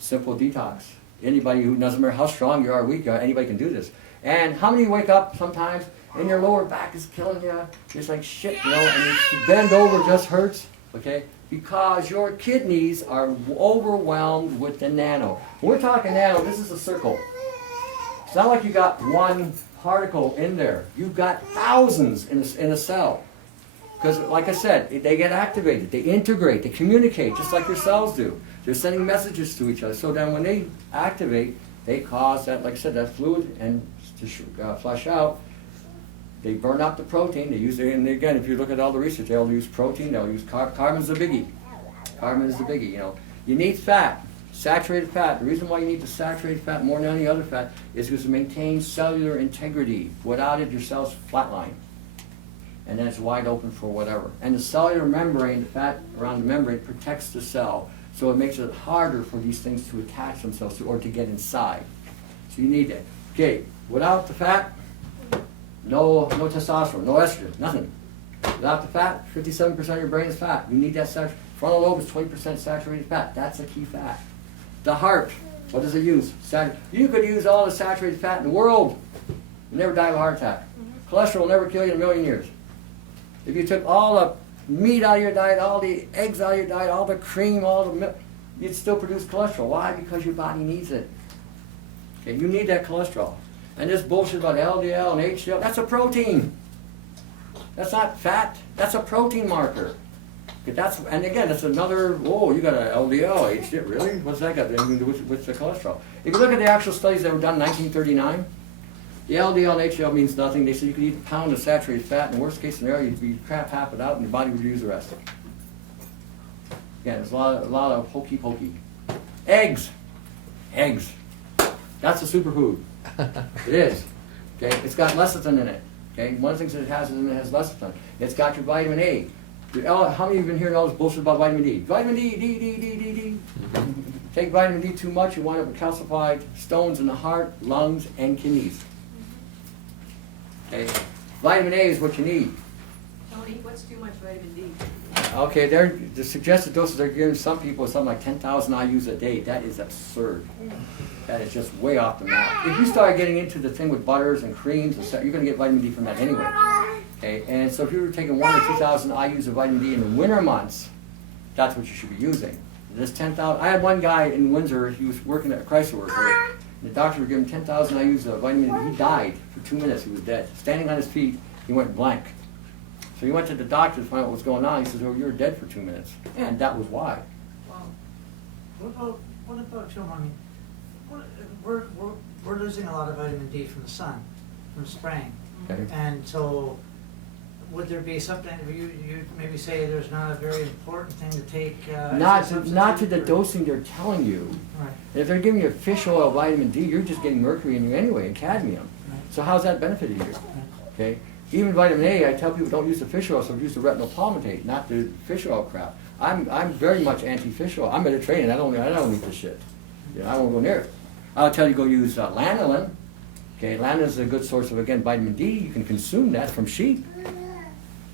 Simple detox. Anybody who doesn't matter how strong you are, weak you are, anybody can do this. And how many wake up sometimes and your lower back is killing you, it's like shit, you know, and you bend over, just hurts, okay? Because your kidneys are overwhelmed with the nano. When we're talking nano, this is a circle. It's not like you got one particle in there. You've got thousands in a cell. Because, like I said, they get activated, they integrate, they communicate, just like your cells do. They're sending messages to each other. So then when they activate, they cause that, like I said, that fluid and to flush out. They burn up the protein. They use it, and again, if you look at all the research, they'll use protein, they'll use carbon's the biggie. Carbon is the biggie, you know. You need fat, saturated fat. The reason why you need the saturated fat more than any other fat is because it maintains cellular integrity. Without it, your cells flatline. And then it's wide open for whatever. And the cellular membrane, the fat around the membrane, protects the cell. So it makes it harder for these things to attach themselves to, or to get inside. So you need it. Okay, without the fat, no testosterone, no estrogen, nothing. Without the fat, 57% of your brain is fat. You need that frontal lobe is 20% saturated fat. That's a key fat. The heart, what does it use? You could use all the saturated fat in the world. You'll never die of a heart attack. Cholesterol will never kill you in a million years. If you took all the meat out of your diet, all the eggs out of your diet, all the cream, all the milk, you'd still produce cholesterol. Why? Because your body needs it. Okay, you need that cholesterol. And this bullshit about LDL and HDL, that's a protein. That's not fat. That's a protein marker. That's, and again, that's another, oh, you got an LDL, HDL, really? What's that got anything to do with the cholesterol? If you look at the actual studies that were done in 1939, the LDL and HDL means nothing. They said you could eat a pound of saturated fat, in the worst case scenario, you'd crap half it out and your body would use the rest. Again, there's a lot of hokey pokey. Eggs. Eggs. That's a superfood. It is. Okay, it's got lecithin in it. Okay, one of the things that it has is it has lecithin. It's got your vitamin A. How many of you have been hearing all this bullshit about vitamin D? Vitamin D, D. Take vitamin D too much, you wind up with calcified stones in the heart, lungs, and kidneys. Okay, vitamin A is what you need. Tony, what's too much vitamin D? Okay, the suggested doses they're giving some people is something like 10,000 IUs a day. That is absurd. That is just way off the map. If you start getting into the thing with butters and creams, and stuff, you're going to get vitamin D from that anyway. Okay, and so if you were taking 1,000 or 2,000 IUs of vitamin D in the winter months, that's what you should be using. This 10,000. I had one guy in Windsor. He was working at a Chrysler worker. The doctor would give him 10,000 IUs of vitamin D. He died for 2 minutes. He was dead. Standing on his feet, he went blank. So he went to the doctor to find out what was going on. He says, "Oh, you're dead for 2 minutes," and that was why. Wow. What about you, Mommy? We're losing a lot of vitamin D from the sun, from spraying. Okay. And so, would there be something, you maybe say there's not a very important thing to take? Not as a to the substitute for- dosing they're telling you. Right. If they're giving you fish oil vitamin D, you're just getting mercury in you anyway and cadmium. Right. So how's that benefiting you? Okay. Even vitamin A, I tell people don't use the fish oil, so use the retinol palmitate, not the fish oil crap. I'm very much anti-fish oil. I'm Mediterranean. I don't eat this shit. You know, I won't go near it. I'll tell you go use lanolin. Okay, lanolin is a good source of, again, vitamin D. You can consume that from sheep.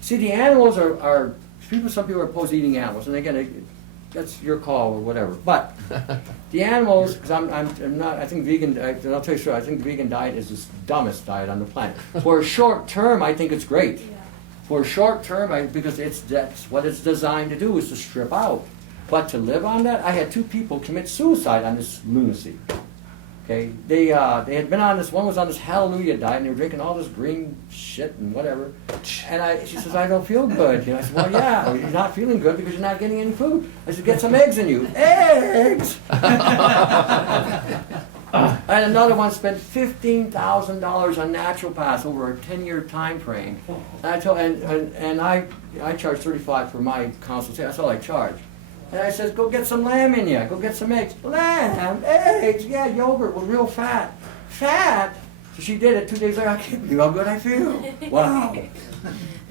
See, the animals are some people are opposed to eating animals, and again, that's your call or whatever. But the animals, because I'm not, I think vegan, I'll tell you straight, I think the vegan diet is the dumbest diet on the planet. For a short term, I think it's great. For a short term, because that's what it's designed to do, is to strip out. But to live on that, I had 2 people commit suicide on this lunacy. Okay, they had been on this. One was on this hallelujah diet, and they were drinking all this green shit and whatever. And she says, "I don't feel good." You know, I said, "Well, yeah, you're not feeling good because you're not getting any food." I said, "Get some eggs in you." Eggs. And another one spent $15,000 on naturopaths over a 10-year time frame. And I charge $35 for my consultation. That's all I charge. And I says, "Go get some lamb in you. Go get some eggs." Lamb, eggs, yeah, yogurt with real fat. Fat? So she did it. 2 days later, I can't believe how good I feel. Wow.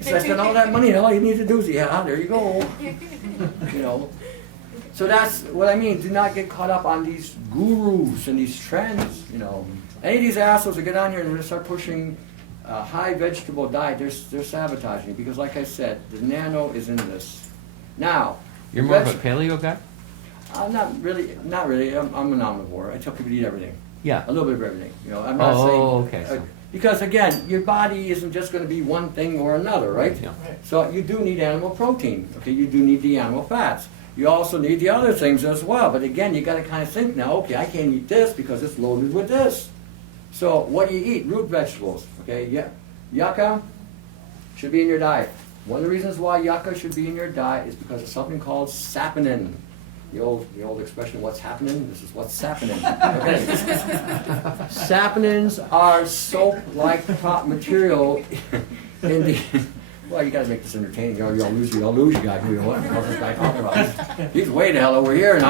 So I spent all that money, and all you need to do is, yeah, there you go. You know. So that's what I mean. Do not get caught up on these gurus and these trends, you know. Any of these assholes that get on here and start pushing a high vegetable diet, they're sabotaging it. Because like I said, the nano is in this. Now, You're more of a paleo guy? not really. I'm an omnivore. I tell people to eat everything. Yeah. A little bit of everything. You know, I'm not saying. Okay. Because again, your body isn't just going to be one thing or another, right? Yeah. So you do need animal protein. Okay, you do need the animal fats. You also need the other things as well. But again, you got to kind of think now. Okay, I can't eat this because it's loaded with this. So what do you eat? Root vegetables. Okay, yeah, yucca should be in your diet. One of the reasons why yucca should be in your diet is because of something called saponin. The old expression, "What's happening?" This is what's happening. Okay. Saponins are soap-like material in the. Well, you got to make this entertaining. You'll lose you guys. You know what's this guy talking about? He's way the hell over here, and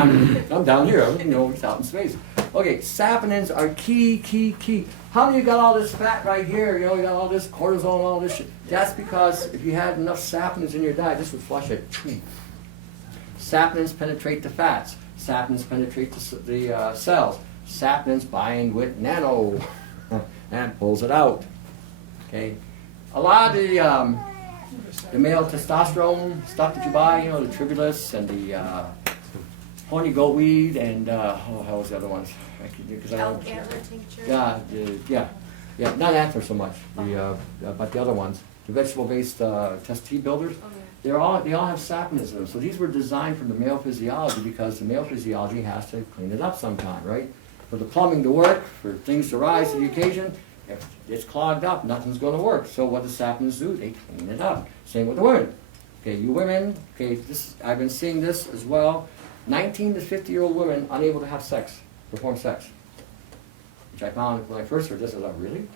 I'm down here. You know, he's out in space. Okay, saponins are key. How do you got all this fat right here? You know, you got all this cortisol and all this shit. That's because if you had enough saponins in your diet, this would flush it. Saponins penetrate the fats. Saponins penetrate the cells. Saponins bind with nano and pulls it out. Okay, a lot of the male testosterone stuff that you buy, you know, the tribulus and the horny goatweed and how was the other ones? Elk antler tincture. Yeah, not antler so much, but the other ones, the vegetable-based test T builders. Oh, yeah. They all have saponins in them. So these were designed for the male physiology because the male physiology has to clean it up sometime, right? For the plumbing to work, for things to rise to the occasion, if it's clogged up, nothing's going to work. So what do saponins do? They clean it up. Same with the women. Okay, you women, okay, I've been seeing this as well. 19 to 50-year-old women unable to have sex, perform sex. Which I found when I first heard this, I was like, really?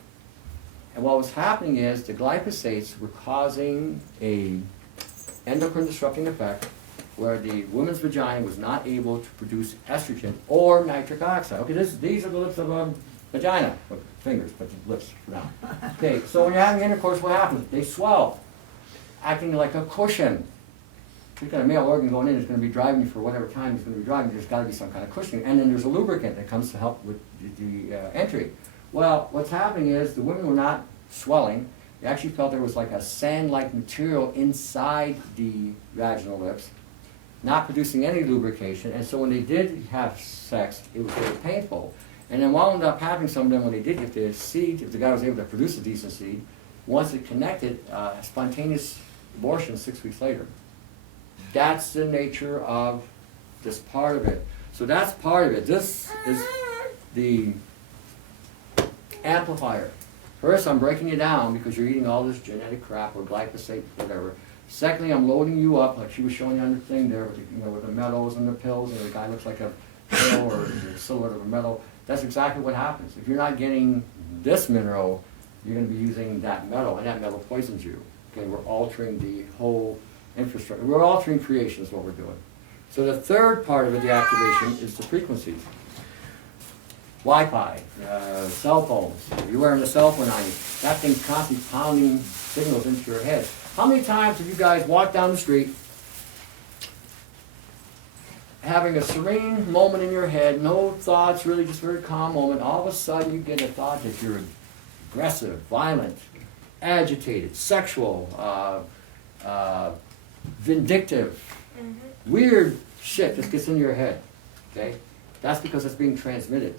And what was happening is the glyphosates were causing a endocrine disrupting effect where the woman's vagina was not able to produce estrogen or nitric oxide. Okay, these are the lips of a vagina. Well, fingers, but the lips for now. Okay, so when you're having intercourse, what happens? They swell, acting like a cushion. If you've got a male organ going in, it's going to be driving you for whatever time it's going to be driving. There's got to be some kind of cushioning. And then there's a lubricant that comes to help with the entry. Well, what's happening is the women were not swelling. They actually felt there was like a sand-like material inside the vaginal lips, not producing any lubrication. And so when they did have sex, it was very painful. And then what ended up happening, some of them, when they did, if the guy was able to produce a decent seed, once it connected, spontaneous abortion 6 weeks later. That's the nature of this part of it. So that's part of it. This is the amplifier. First, I'm breaking it down because you're eating all this genetic crap or glyphosate, whatever. Secondly, I'm loading you up, like she was showing you on the thing there, with the metals and the pills, and the guy looks like a pill or a silhouette of a metal. That's exactly what happens. If you're not getting this mineral, you're going to be using that metal, and that metal poisons you. Okay, we're altering the whole infrastructure. We're altering creation is what we're doing. So the third part of it, the activation, is the frequencies. Wi-Fi, cell phones. If you're wearing a cell phone on you, that thing's constantly pounding signals into your head. How many times have you guys walked down the street having a serene moment in your head, no thoughts, really just a very calm moment, all of a sudden you get a thought that you're aggressive, violent, agitated, sexual, vindictive, weird shit just gets into your head, okay? That's because it's being transmitted.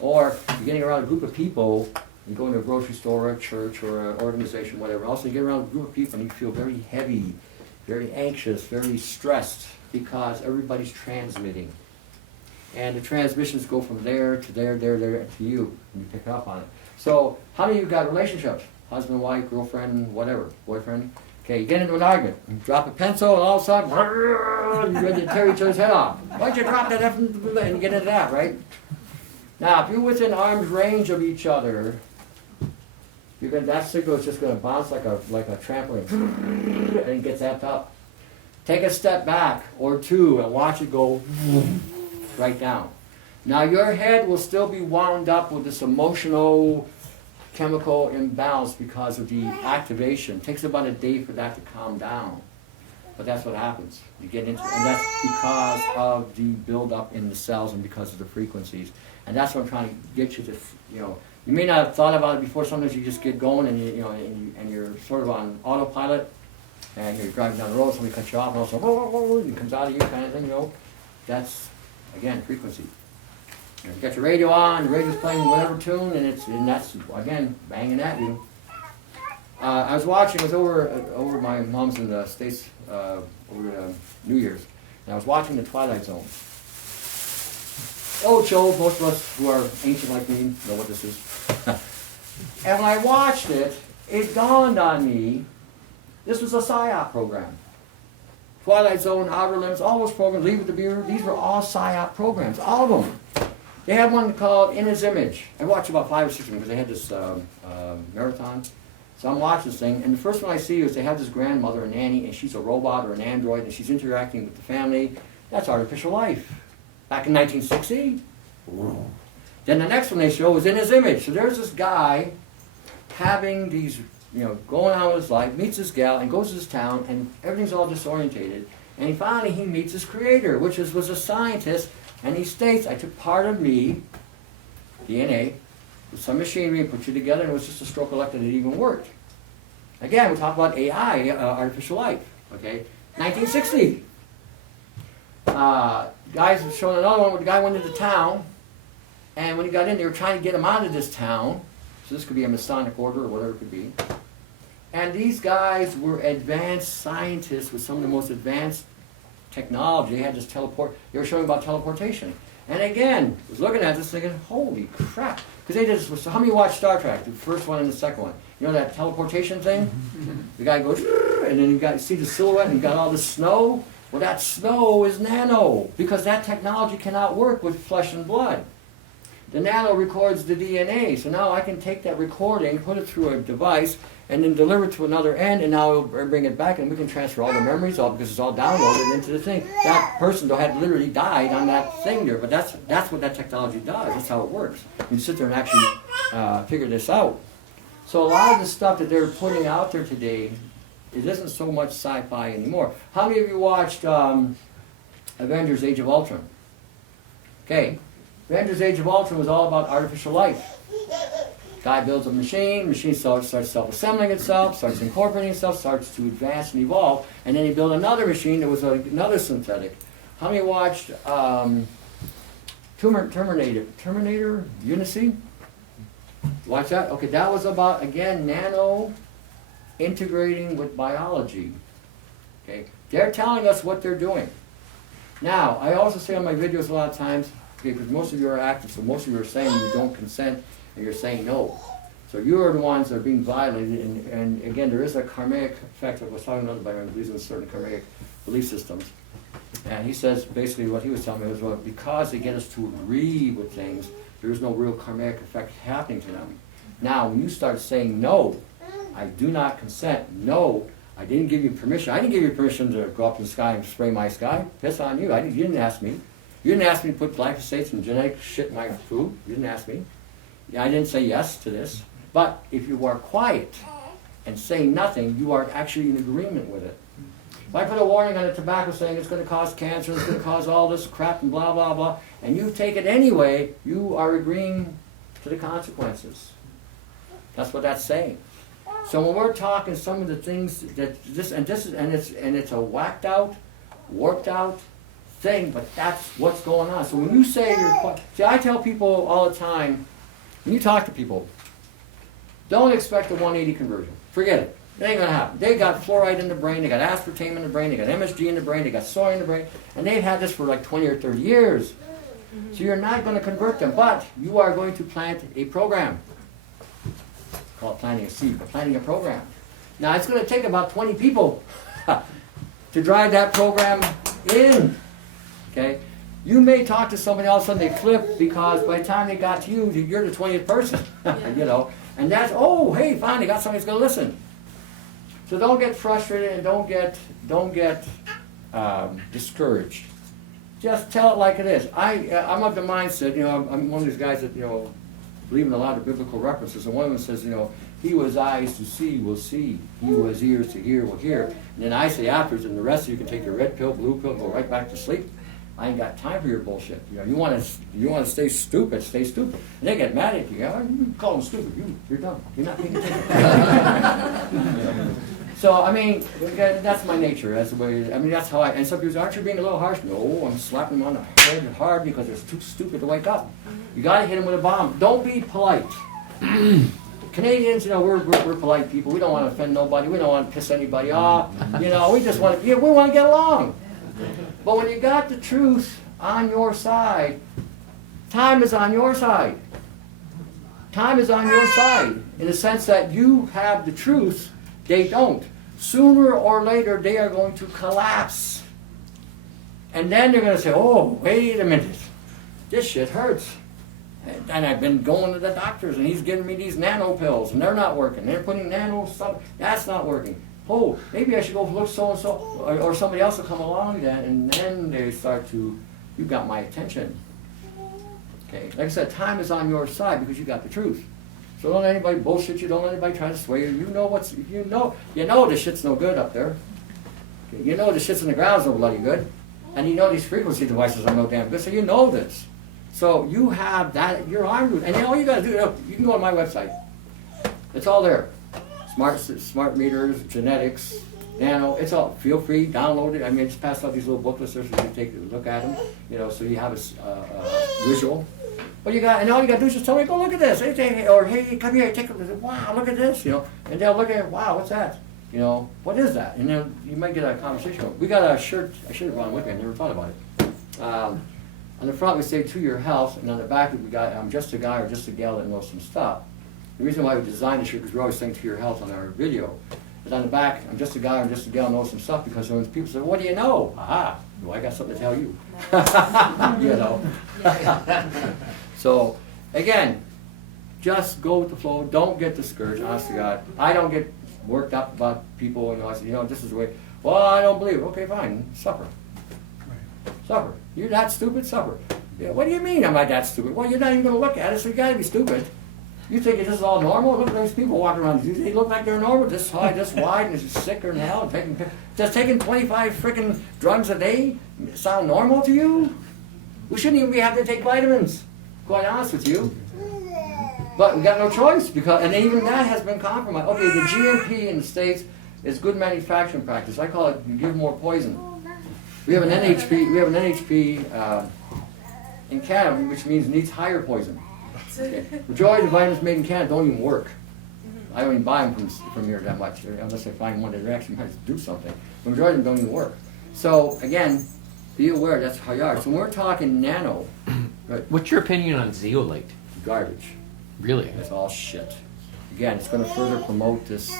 Or you're getting around a group of people, you go into a grocery store or a church or an organization, whatever, also you get around a group of people and you feel very heavy, very anxious, very stressed because everybody's transmitting. And the transmissions go from there to there, there to you, and you pick up on it. So how many of you got relationships? Husband, wife, girlfriend, whatever, boyfriend? Okay, you get into an argument, you drop a pencil, and all of a sudden, you're ready to tear each other's head off. Why'd you drop that? And you get into that, right? Now, if you're within arm's range of each other, that signal is just going to bounce like a trampoline, and it gets amped up. Take a step back or two and watch it go right down. Now, your head will still be wound up with this emotional chemical imbalance because of the activation. It takes about a day for that to calm down. But that's what happens. You get into, and that's because of the buildup in the cells and because of the frequencies. And that's what I'm trying to get you to, you may not have thought about it before. Sometimes you just get going and and you're sort of on autopilot, and you're driving down the road, somebody cuts you off, and all of a sudden, it comes out of you kind of thing, That's, again, frequency. You got your radio on, the radio's playing whatever tune, and that's, again, banging at you. I was over my mom's in the States over New Year's, and I was watching The Twilight Zone. Old show, most of us who are ancient like me know what this is. And when I watched it, it dawned on me, this was a PSYOP program. Twilight Zone, Outer Limits, all those programs, Leave With the Beer, these were all PSYOP programs, all of them. They had one called In His Image. I watched about 5 or 6 of them because they had this marathon. So I'm watching this thing, and the first one I see is they have this grandmother, a nanny, and she's a robot or an android, and she's interacting with the family. That's artificial life. Back in 1960. Then the next one they show is In His Image. So there's this guy having these, going on with his life, meets this gal, and goes to this town, and everything's all disorientated. And finally he meets his creator, which was a scientist, and he states, I took part of me, DNA, with some machinery and put you together, and it was just a stroke of luck that it even worked. Again, we talk about AI, artificial life, okay? 1960. Guys were showing another one where the guy went into town, and when he got in, they were trying to get him out of this town. So this could be a Masonic order or whatever it could be. And these guys were advanced scientists with some of the most advanced technology. They had this they were showing about teleportation. And again, I was looking at this thinking, holy crap. Because they did this, so how many watch Star Trek, the first one and the second one? You know that teleportation thing? The guy goes, and and then you see the silhouette, and you got all the snow. Well, that snow is nano, because that technology cannot work with flesh and blood. The nano records the DNA, so now I can take that recording, put it through a device, and then deliver it to another end, and now it'll bring it back, and we can transfer all the memories, all because it's all downloaded into the thing. That person though had literally died on that thing there, but that's what that technology does. That's how it works. You sit there and actually figure this out. So a lot of the stuff that they're putting out there today, it isn't so much sci-fi anymore. How many of you watched Avengers: Age of Ultron? Okay. Avengers: Age of Ultron was all about artificial life. Guy builds a machine starts self-assembling itself, starts incorporating itself, starts to advance and evolve, and then he built another machine that was another synthetic. How many watched Terminator, Unity? Watch that? Okay, that was about, again, nano integrating with biology. Okay, they're telling us what they're doing. Now, I also say on my videos a lot of times, okay, because most of you are active, so most of you are saying you don't consent, and you're saying no. So you are the ones that are being violated, and again, there is a karmic effect. I was talking about by believes in certain karmic belief systems. And he says, basically what he was telling me was, well, because they get us to agree with things, there's no real karmic effect happening to them. Now, when you start saying, no, I do not consent, no, I didn't give you permission. I didn't give you permission to go up in the sky and spray my sky. That's on you. You didn't ask me. You didn't ask me to put glyphosates and genetic shit in my food. You didn't ask me. I didn't say yes to this. But if you are quiet and say nothing, you are actually in agreement with it. If I put a warning on the tobacco saying it's going to cause cancer, it's going to cause all this crap and blah, blah, blah, and you take it anyway, you are agreeing to the consequences. That's what that's saying. So when we're talking some of the things that it's a whacked out, warped out thing, but that's what's going on. So when you say I tell people all the time, when you talk to people, don't expect a 180 conversion. Forget it. It ain't going to happen. They got fluoride in the brain, they got aspartame in the brain, they got MSG in the brain, they got soy in the brain, and they've had this for like 20 or 30 years. So you're not going to convert them, but you are going to plant a program. Call it planting a seed, but planting a program. Now it's going to take about 20 people to drive that program in. Okay? You may talk to somebody else and they flip because by the time they got to you, you're the 20th person. You know, and that's, oh, hey, finally got somebody who's going to listen. So don't get frustrated and don't get discouraged. Just tell it like it is. I'm of the mindset, you know, I'm one of these guys that, you know, believe in a lot of biblical references, and one of them says, you know, he who has eyes to see will see, he who has ears to hear will hear. And then I say afterwards, and the rest of you can take your red pill, blue pill, and go right back to sleep. I ain't got time for your bullshit. You know, you want to stay stupid, stay stupid. And they get mad at you. You call them stupid. You're dumb. You're not paying attention. So I mean, that's my nature. That's the way. I mean, that's how I. And some people say, aren't you being a little harsh? No, I'm slapping them on the head hard because they're too stupid to wake up. You got to hit them with a bomb. Don't be polite. Canadians, you know, we're polite people. We don't want to offend nobody. We don't want to piss anybody off. You know, we just want to. Yeah, we want to get along. But when you got the truth on your side, time is on your side. Time is on your side in the sense that you have the truth, they don't. Sooner or later, they are going to collapse. And then they're going to say, oh, wait a minute, this shit hurts. And I've been going to the doctors, and he's giving me these nano pills, and they're not working. They're putting nano stuff, that's not working. Oh, maybe I should go look so-and-so, or somebody else will come along then, and then they start to, you got my attention. Okay, like I said, time is on your side because you got the truth. So don't let anybody bullshit you, don't let anybody try to sway you. You know this shit's no good up there. Okay, you know the shit's in the ground's no bloody good. And you know these frequency devices are no damn good, so you know this. So you have that, you're armed with, and then all you gotta do, you can go on my website. It's all there. Smart meters, genetics, nano, it's all, feel free, download it. I mean, just pass out these little booklets there so you can take a look at them, you know, so you have a visual. But and all you gotta do is just tell me, go look at this, hey, or hey, come here, take a look, wow, look at this, you know, and they'll look at it, wow, what's that? You know, what is that? And then you might get a conversation. We got a shirt, I should have brought it with me, I never thought about it. On the front we say, to your health, and on the back we got, I'm just a guy or just a gal that knows some stuff. The reason why we designed the shirt, because we're always saying to your health on our video, But on the back, I'm just a guy, I'm just a gal, know some stuff, because when people say, what do you know? Aha, well, I got something to tell you. You know? So, again, just go with the flow, don't get discouraged, honest to God. I don't get worked up about people, I say, this is the way, well, I don't believe it. Okay, fine, suffer. Suffer. You're that stupid, suffer. Yeah, what do you mean I'm not that stupid? Well, you're not even going to look at it, so you got to be stupid. You think this is all normal? Look at those people walking around. They look like they're normal, this high, this wide, and it's sicker than hell. Just taking 25 freaking drugs a day sound normal to you? We shouldn't even be having to take vitamins, quite honest with you. But we got no choice, because, and even that has been compromised. Okay, the GMP in the States is good manufacturing practice. I call it, you give more poison. We have an NHP in Canada, which means needs higher poison. Okay. Majority of the vitamins made in Canada don't even work. I don't even buy them from here that much, unless I find one that actually might do something. The majority of them don't even work. So again, be aware that's how you are. So when we're talking nano, right, What's your opinion on zeolite? garbage. Really? It's all shit. Again, it's going to further promote this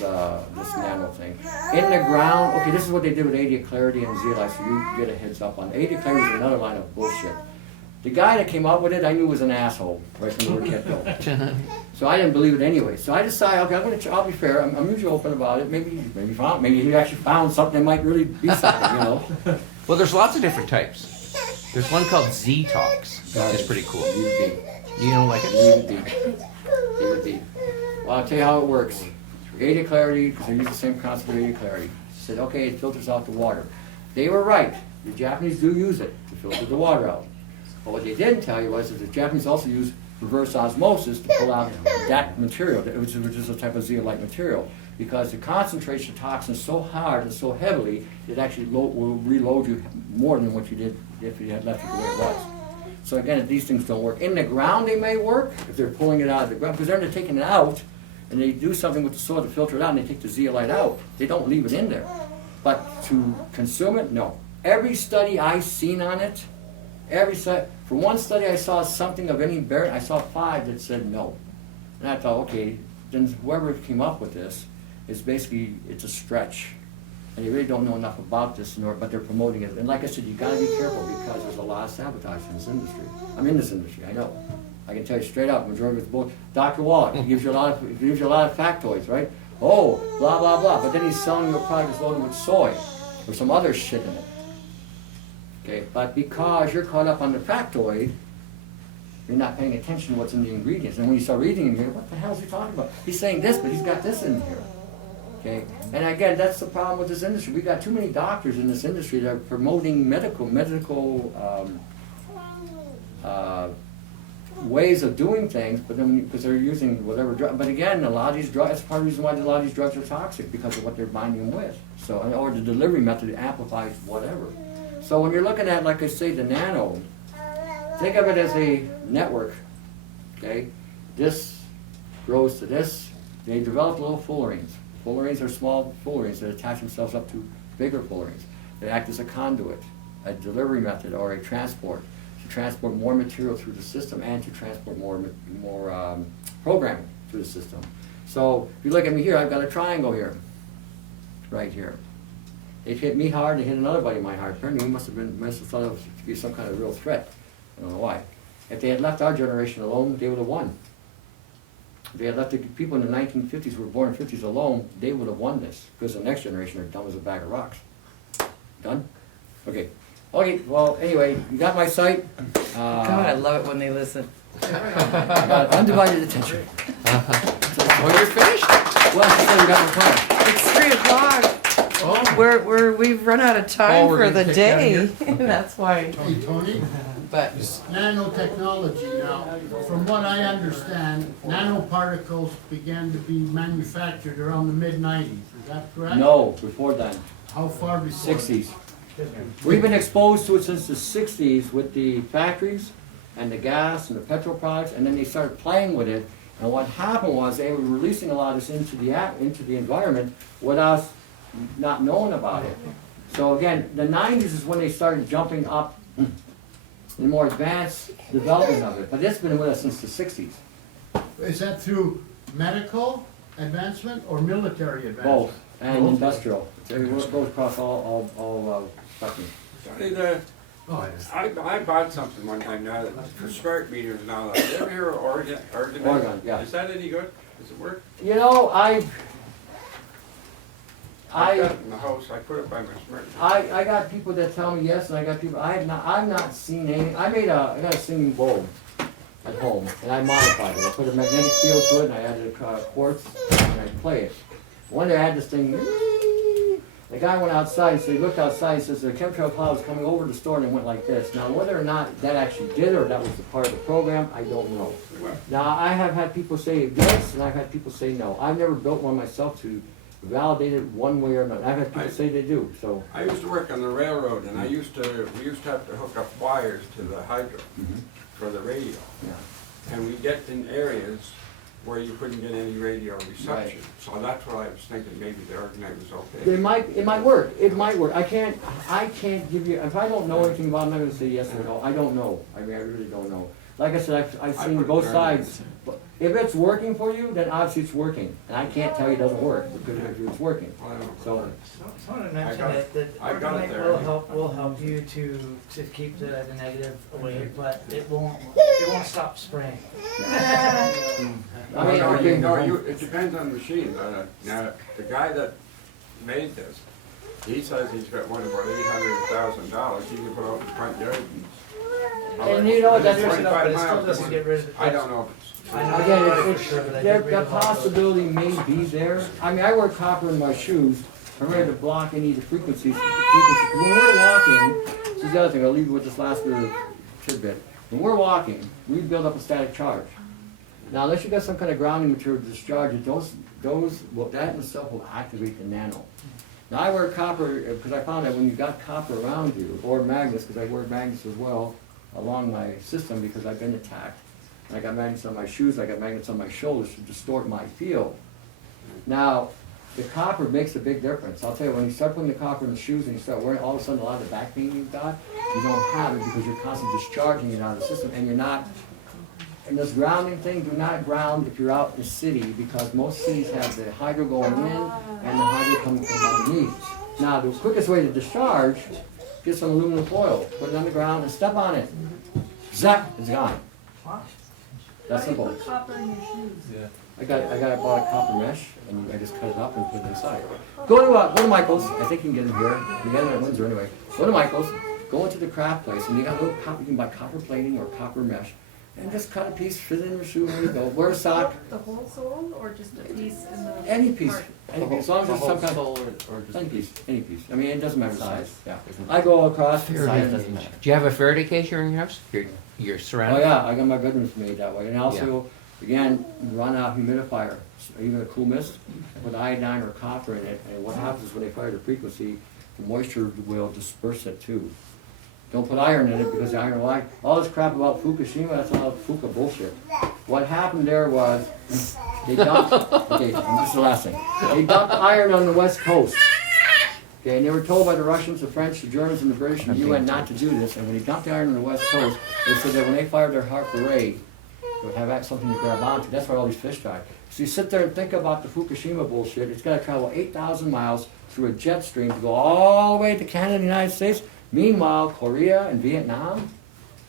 nano thing. In the ground, okay, this is what they did with 80 clarity and zeolite, so you get a heads up on 80 clarity is another line of bullshit. The guy that came up with it, I knew was an asshole right from the word get-go. So I didn't believe it anyway. So I decided, okay, I'll be fair. I'm usually open about it. Maybe he actually found something that might really be something, Well, there's lots of different types. There's one called Z-Tox, which is pretty cool. You don't like it? Leave it deep. Well, I'll tell you how it works. 80 clarity, because they use the same concept of 80 clarity. Said, okay, it filters out the water. They were right. The Japanese do use it to filter the water out. But what they didn't tell you was that the Japanese also use reverse osmosis to pull out that material, which is a type of zeolite material, because the concentration of toxins so hard and so heavily, it actually will reload you more than what you did if you had left it the way it was. So again, these things don't work. In the ground they may work, if they're pulling it out of the ground, because they're taking it out, and they do something with the soil to filter it out, and they take the zeolite out. They don't leave it in there. But to consume it, no. Every study I've seen on it, for one study I saw something of any bearing, I saw 5 that said no. And I thought, okay, then whoever came up with this is basically, it's a stretch. And they really don't know enough about this, but they're promoting it. And like I said, you gotta be careful, because there's a lot of sabotage in this industry. I'm in this industry, I know. I can tell you straight up, majority of it's bull. Dr. Wallach, he gives you a lot of factoids, right? Oh, blah, blah, blah. But then he's selling you a product that's loaded with soy or some other shit in it. Okay, but because you're caught up on the factoid, you're not paying attention to what's in the ingredients. And when you start reading in here, what the hell is he talking about? He's saying this, but he's got this in here. Okay, and again, that's the problem with this industry. We got too many doctors in this industry that are promoting medical ways of doing things, but then because they're using whatever drug. But again, a lot of these drugs, that's part of the reason why a lot of these drugs are toxic, because of what they're binding them with. So, or the delivery method amplifies whatever. So when you're looking at, like I say, the nano, think of it as a network. Okay, this grows to this. They develop little fullerenes. Fullerenes are small fullerenes that attach themselves up to bigger fullerenes. They act as a conduit, a delivery method, or a transport, to transport more material through the system and to transport more programming through the system. So if you look at me here, I've got a triangle here, right here. They hit me hard, they hit another buddy of mine hard. Apparently we must have thought it to be some kind of real threat. I don't know why. If they had left our generation alone, they would have won. If they had left the people in the 1950s who were born in the 50s alone, they would have won this, because the next generation are dumb as a bag of rocks. Done? Okay. Okay, well, anyway, you got my site. God, I love it when they listen. Got undivided attention. Well, you're finished? Well, so we got my time. It's 3 o'clock. Oh. We've run out of time we're for gonna the take down day. here? That's why. Hey, Tony, But nanotechnology now, from what I understand, nanoparticles began to be manufactured around the mid-90s, is that correct? No, before then. How far before? 60s. We've been exposed to it since the 60s with the factories and the gas and the petrol products, and then they started playing with it. And what happened was they were releasing a lot of this into the environment without us not knowing about it. So again, the 90s is when they started jumping up the more advanced development of it. But it's been with us since the 60s. Is that through medical advancement or military both, advancement? and Both. industrial. It goes across all spectrum. Tony, I bought something one time now for smart meters and all that. You ever hear of Oregon? Oregon, yeah. Is that any good? Does it work? You know, I've got it in the house. I put it by my smart meter. I got people that tell me yes, and I got people, I've not seen any, I got a singing bowl at home, and I modified it. I put a magnetic field to it, and I added a quartz, and I play it. One day I had this thing, the guy went outside, so he looked outside, he says, the chemtrail cloud was coming over the store, and it went like this. Now, whether or not that actually did, or that was the part of the program, I don't know. Now, I have had people say yes, and I've had people say no. I've never built one myself to validate it one way or another. I've had people say they do, so. I used to work on the railroad, and we used to have to hook up wires to the hydro for the radio. Yeah. And we get in areas where you couldn't get any radio reception. Right. So that's what I was thinking, maybe the Organite was okay. It might work, it might work. I can't give you, if I don't know anything about it, I'm not gonna say yes or no. I don't know, I mean, I really don't know. Like I said, I've I seen put both it sides. But if it's working for you, then obviously it's working. And I can't tell you it doesn't work, because it's working. Well, I don't know. So, Someone mentioned got it. that I got it Organite there. will help you to keep the negative away, but it won't stop spraying. I mean, okay. It depends on the machine. Now, the guy that made this, he says he's got one about $800,000. He can put out in the front yard. And you know, that's But what- it still doesn't get rid of it. I don't know. I know Again, about it for it's, sure, but I there, did read the about those. possibility may be there. I mean, I wear copper in my shoes. I'm ready to block any of the frequencies. When we're walking, this is the other thing, I'll leave you with this last little tidbit. When we're walking, we build up a static charge. Now, unless you got some kind of grounding material to discharge it, that in itself will activate the nano. Now, I wear copper, because I found that when you got copper around you, or magnets, because I wear magnets as well, along my system, because I've been attacked. I got magnets on my shoes, I got magnets on my shoulders to distort my field. Now, the copper makes a big difference. I'll tell you, when you start putting the copper in the shoes and you start wearing, all of a sudden a lot of the back pain you've got, you don't have it because you're constantly discharging it out of the system, and you're not, and this grounding thing, do not ground if you're out in the city, because most cities have the hydro going in and the hydro coming from underneath. Now, the quickest way to discharge, get some aluminum foil, put it on the ground and step on it. Zap, it's gone. That's simple. Copper in your shoes. I bought a copper mesh, and I just cut it up and put it inside. Go to Michael's, I think you can get them here, you get them at Windsor anyway. Go to Michael's, go into the craft place, and you got a little copper, you can buy copper plating or copper mesh, and just cut a piece, fit it in your shoe, and you go. Wear a sock, The whole sole or just a piece in the? any piece, part? as long as it's some kind of, any piece. I mean, it doesn't matter the size, yeah. I go across, Do you have a Faraday cage here in your house? You're oh surrounded? yeah, I got my bedrooms made that way, and also, again, run out humidifier, even a cool mist, with iodine or copper in it, and what happens is when they fire the frequency, the moisture will disperse it too. Don't put iron in it, because the iron will, all this crap about Fukushima, that's all Fuka bullshit. What happened there was, they dumped, okay, and this is the last thing, they dumped iron on the west coast. Okay, and they were told by the Russians, the French, the Germans, and the British, and the UN not to do this, and when they dumped the iron on the west coast, they said that when they fired their Harper Ray, they would have something to grab onto. That's why all these fish died. So you sit there and think about the Fukushima bullshit. It's got to travel 8,000 miles through a jet stream to go all the way to Canada and the United States. Meanwhile, Korea and Vietnam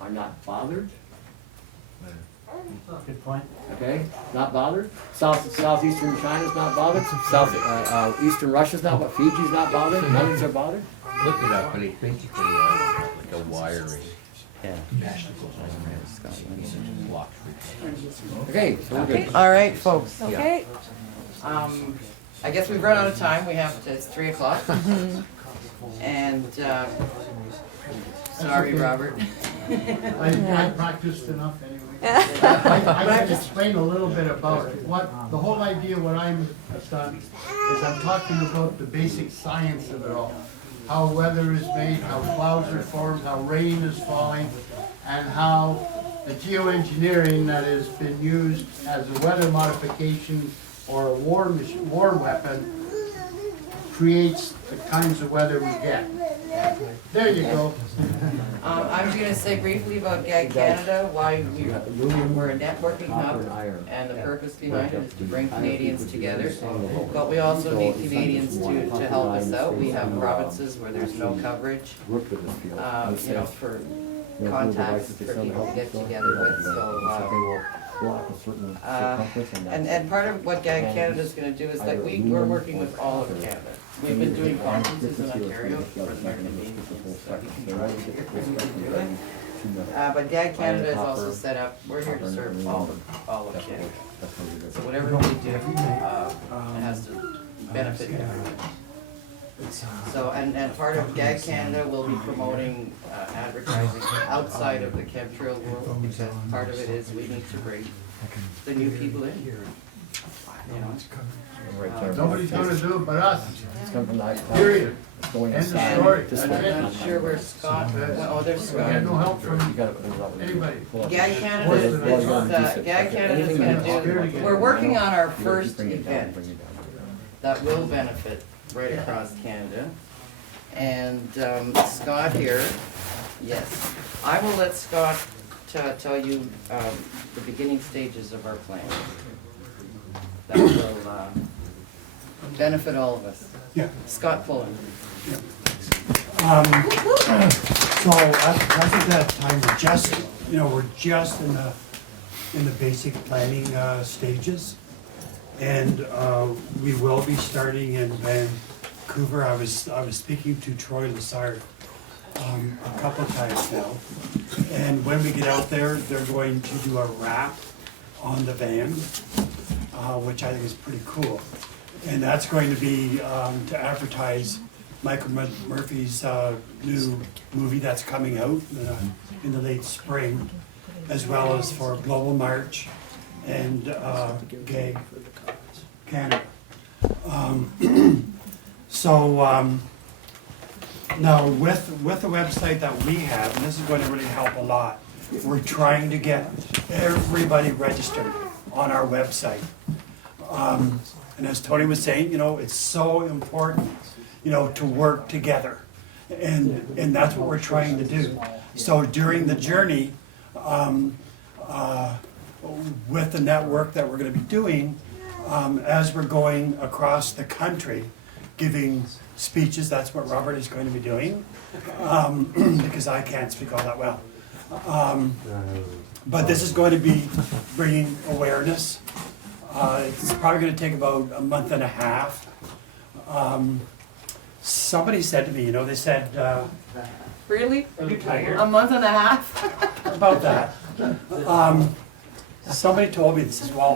are not bothered. Good point. Okay, not bothered. Southeastern China's not bothered. Eastern Russia's not, but Fiji's not bothered. None of these are bothered. Look it up, but it's basically like a wiring. Okay, so we're good. All right, folks. Okay. I guess we've run out of time. It's 3 o'clock. And, sorry, okay. Robert. I practiced enough anyway. I can explain a little bit about it. The whole idea, what I'm done, is I'm talking about the basic science of it all. How weather is made, how clouds are formed, how rain is falling, and how the geoengineering that has been used as a weather modification or a war weapon creates the kinds of weather we get. There you go. I'm gonna say briefly about GAG Canada, why we're a networking hub, and the purpose behind it is to bring Canadians together. But we also need Canadians to help us out. We have provinces where there's no coverage, you know, for contacts for people to get together with, so, and part of what GAG Canada is gonna do is like, we're working with all of Canada. We've been doing conferences in Ontario for the Canadians, so we can try to figure do it. But GAG Canada is also set up, we're here to serve all of Canada. So whatever we do, it has to benefit everyone. So, and part of GAG Canada will be promoting advertising outside of the chemtrail world, because part of it is we need to bring the new people in here. You know? Nobody's gonna do it but us. It's coming from the Period. It's going End of inside. story. This I'm way. not sure where Scott, oh, there's We had Scott. no help from You gotta pull it up. anybody. GAG Canada is, GAG Canada is gonna do, we're working on our first event that will benefit right across Canada. And Scott here, yes, I will let Scott tell you the beginning stages of our plan. That will benefit all of us. Yeah. Scott Pullen. So as of that time, we're just, we're just in the basic planning stages. And we will be starting in Vancouver. I was speaking to Troy Lessard a couple of times now. And when we get out there, they're going to do a wrap on the van, which I think is pretty cool. And that's going to be to advertise Michael Murphy's new movie that's coming out in the late spring, as well as for Global March and GAG Canada. Now with the website that we have, and this is going to really help a lot, we're trying to get everybody registered on our website. And as Tony was saying, it's so important, to work together. And that's what we're trying to do. So during the journey, with the network that we're gonna be doing, as we're going across the country, giving speeches, that's what Robert is going to be doing, because I can't speak all that well. But this is going to be bringing awareness. It's probably gonna take about a month and a half. Somebody said to me, they said, Really? are you tired? A month and a half? About that. Somebody told me, this is, well,